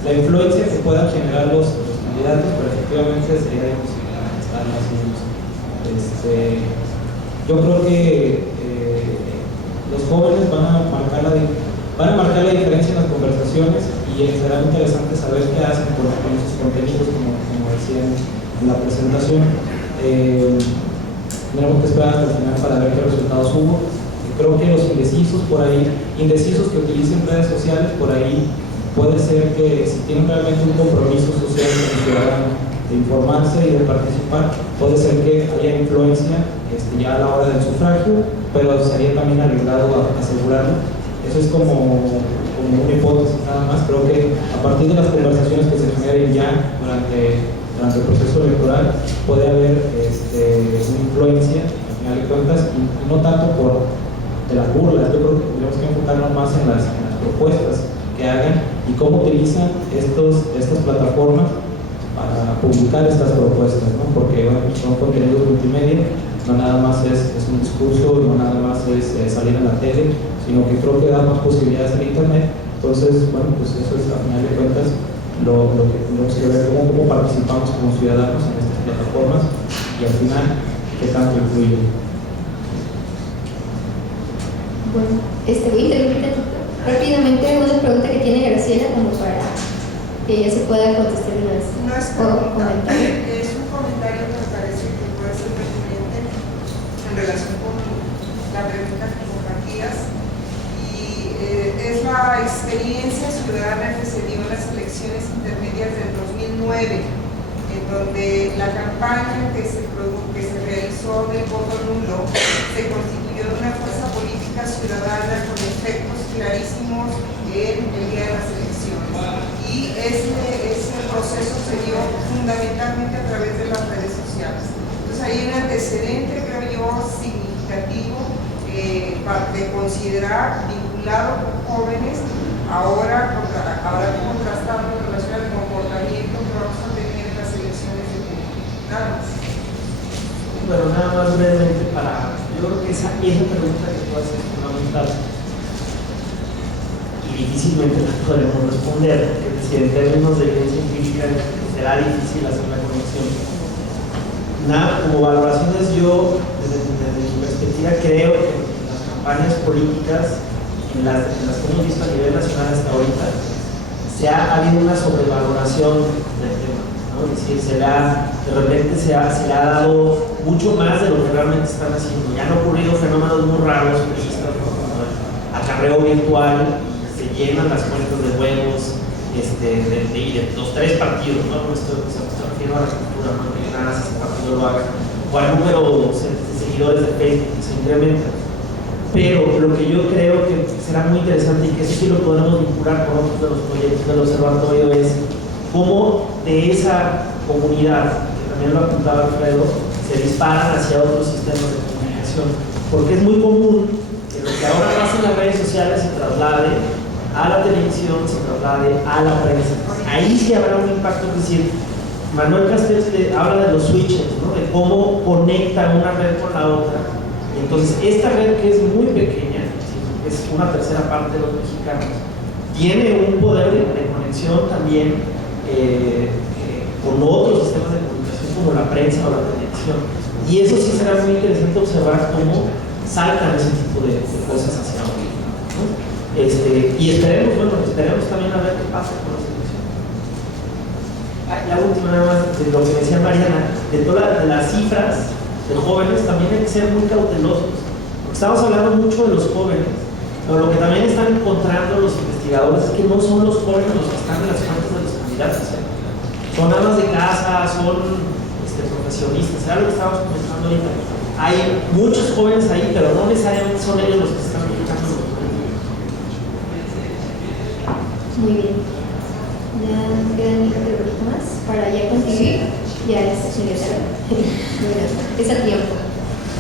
la influencia que puedan generar los candidatos, pero efectivamente sería difícil estar haciendo. Yo creo que los jóvenes van a marcar la diferencia en las conversaciones, y será interesante saber qué hacen con esos contenidos, como decían en la presentación. Tenemos que esperar hasta el final para ver qué resultados hubo. Creo que los indecisos que utilicen redes sociales, por ahí puede ser que si tienen realmente un compromiso social con el ciudadano de informarse y de participar, puede ser que haya influencia ya a la hora del sufragio, pero sería también arriesgado asegurarlo. Eso es como una hipótesis nada más. Creo que a partir de las conversaciones que se generen ya durante el proceso electoral puede haber una influencia, al final de cuentas, y no tanto por de las burlas. Yo creo que tenemos que enfocarnos más en las propuestas que hagan y cómo utilizan estas plataformas para publicar estas propuestas, ¿no? Porque son contenidos multimedia, no nada más es un discurso, no nada más es salir en la tele, sino que creo que da más posibilidades en internet. Entonces, pues eso es, a final de cuentas, lo que tenemos que ver, cómo participamos como ciudadanos en estas plataformas y al final qué tanto influyen. Bueno, voy a interrumpir rápidamente una pregunta que tiene Graciela, como para que ella se pueda contestar una vez. No es pregunta, es un comentario que me parece que puede ser pertinente en relación con la pregunta que compartías, y es la experiencia ciudadana que se dio en las elecciones intermedias del 2009, en donde la campaña que se realizó del voto nulo se constituyó de una fuerza política ciudadana con efectos clarísimos en el día de las elecciones. Y ese proceso se dio fundamentalmente a través de las redes sociales. Entonces hay un antecedente, creo yo, significativo de considerar, vinculado con jóvenes, ahora contrastando en relación al comportamiento que vamos a tener en las elecciones de junio. Nada más. Bueno, nada más brevemente yo creo que esa pregunta que tú haces es fundamental y difícilmente la podremos responder, es decir, en términos de evidencia empírica será difícil hacer la conexión. Como valoraciones, yo desde mi perspectiva creo que en las campañas políticas, en las que hemos visto a nivel nacional hasta ahorita, ha habido una sobrevaloración del tema, ¿no? Es decir, de repente se le ha dado mucho más de lo que realmente están haciendo. Ya han ocurrido fenómenos muy raros, pues, como el acarreo virtual, se llenan las cuentas de huevos de los tres partidos, ¿no? Esto se refiere a la cultura, ¿no? Que nada más ese partido lo haga, o al número de seguidores de Facebook que se incrementa. Pero lo que yo creo que será muy interesante, y que eso sí lo podremos vincular con otros de los proyectos del observatorio, es cómo de esa comunidad, que también lo apuntaba Alfredo, se disparan hacia otros sistemas de comunicación. Porque es muy común que lo que ahora pasa en las redes sociales se traslade a la televisión, se traslade a la prensa. Ahí sí habrá un impacto. Es decir, Manuel Castells habla de los switches, ¿no? De cómo conecta una red con la otra. Entonces, esta red, que es muy pequeña, es una tercera parte de los mexicanos, tiene un poder de conexión también con otros sistemas de comunicación como la prensa o la televisión. Y eso sí será muy interesante observar cómo saltan ese tipo de cosas hacia ahorita, ¿no? Y esperemos también a ver qué pasa con las elecciones. La última, nada más, de lo que decía Mariana, de todas las cifras de jóvenes, también hay que ser muy cautelosos, porque estamos hablando mucho de los jóvenes, pero lo que también están encontrando los investigadores es que no son los jóvenes los que están en las cuentas de los candidatos, son amas de casa, son profesionistas, era lo que estábamos comentando ahorita. Hay muchos jóvenes ahí, pero no necesariamente son ellos los que están buscando los jóvenes. Muy bien. Ya nos queda un poquito más para ya continuar. Ya es a tiempo.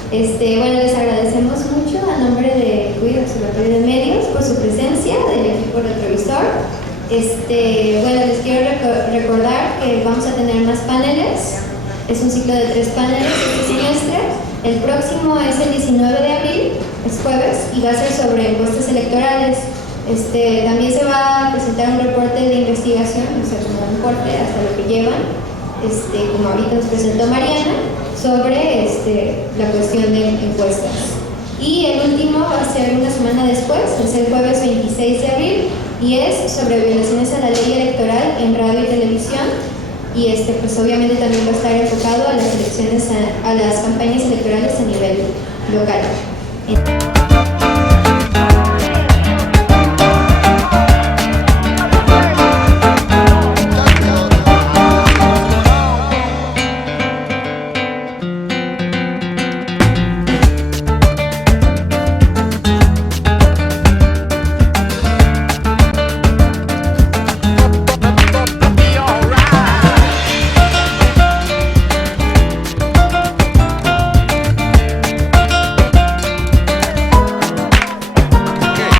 Bueno, les agradecemos mucho a nombre del CUID Observatorio de Medios por su presencia, del equipo retrovisor. Bueno, les quiero recordar que vamos a tener más paneles. Es un ciclo de 3 paneles este semestre. El próximo es el 19 de abril, es jueves, y va a ser sobre encuestas electorales. También se va a presentar un reporte de investigación, o sea, como un corte hasta lo que llevan, como ahorita nos presentó Mariana, sobre la cuestión de encuestas. Y el último va a ser una semana después, es el jueves 26 de abril, y es sobre violaciones a la ley electoral en radio y televisión. Y pues obviamente también va a estar enfocado a las elecciones, a las campañas electorales a nivel local.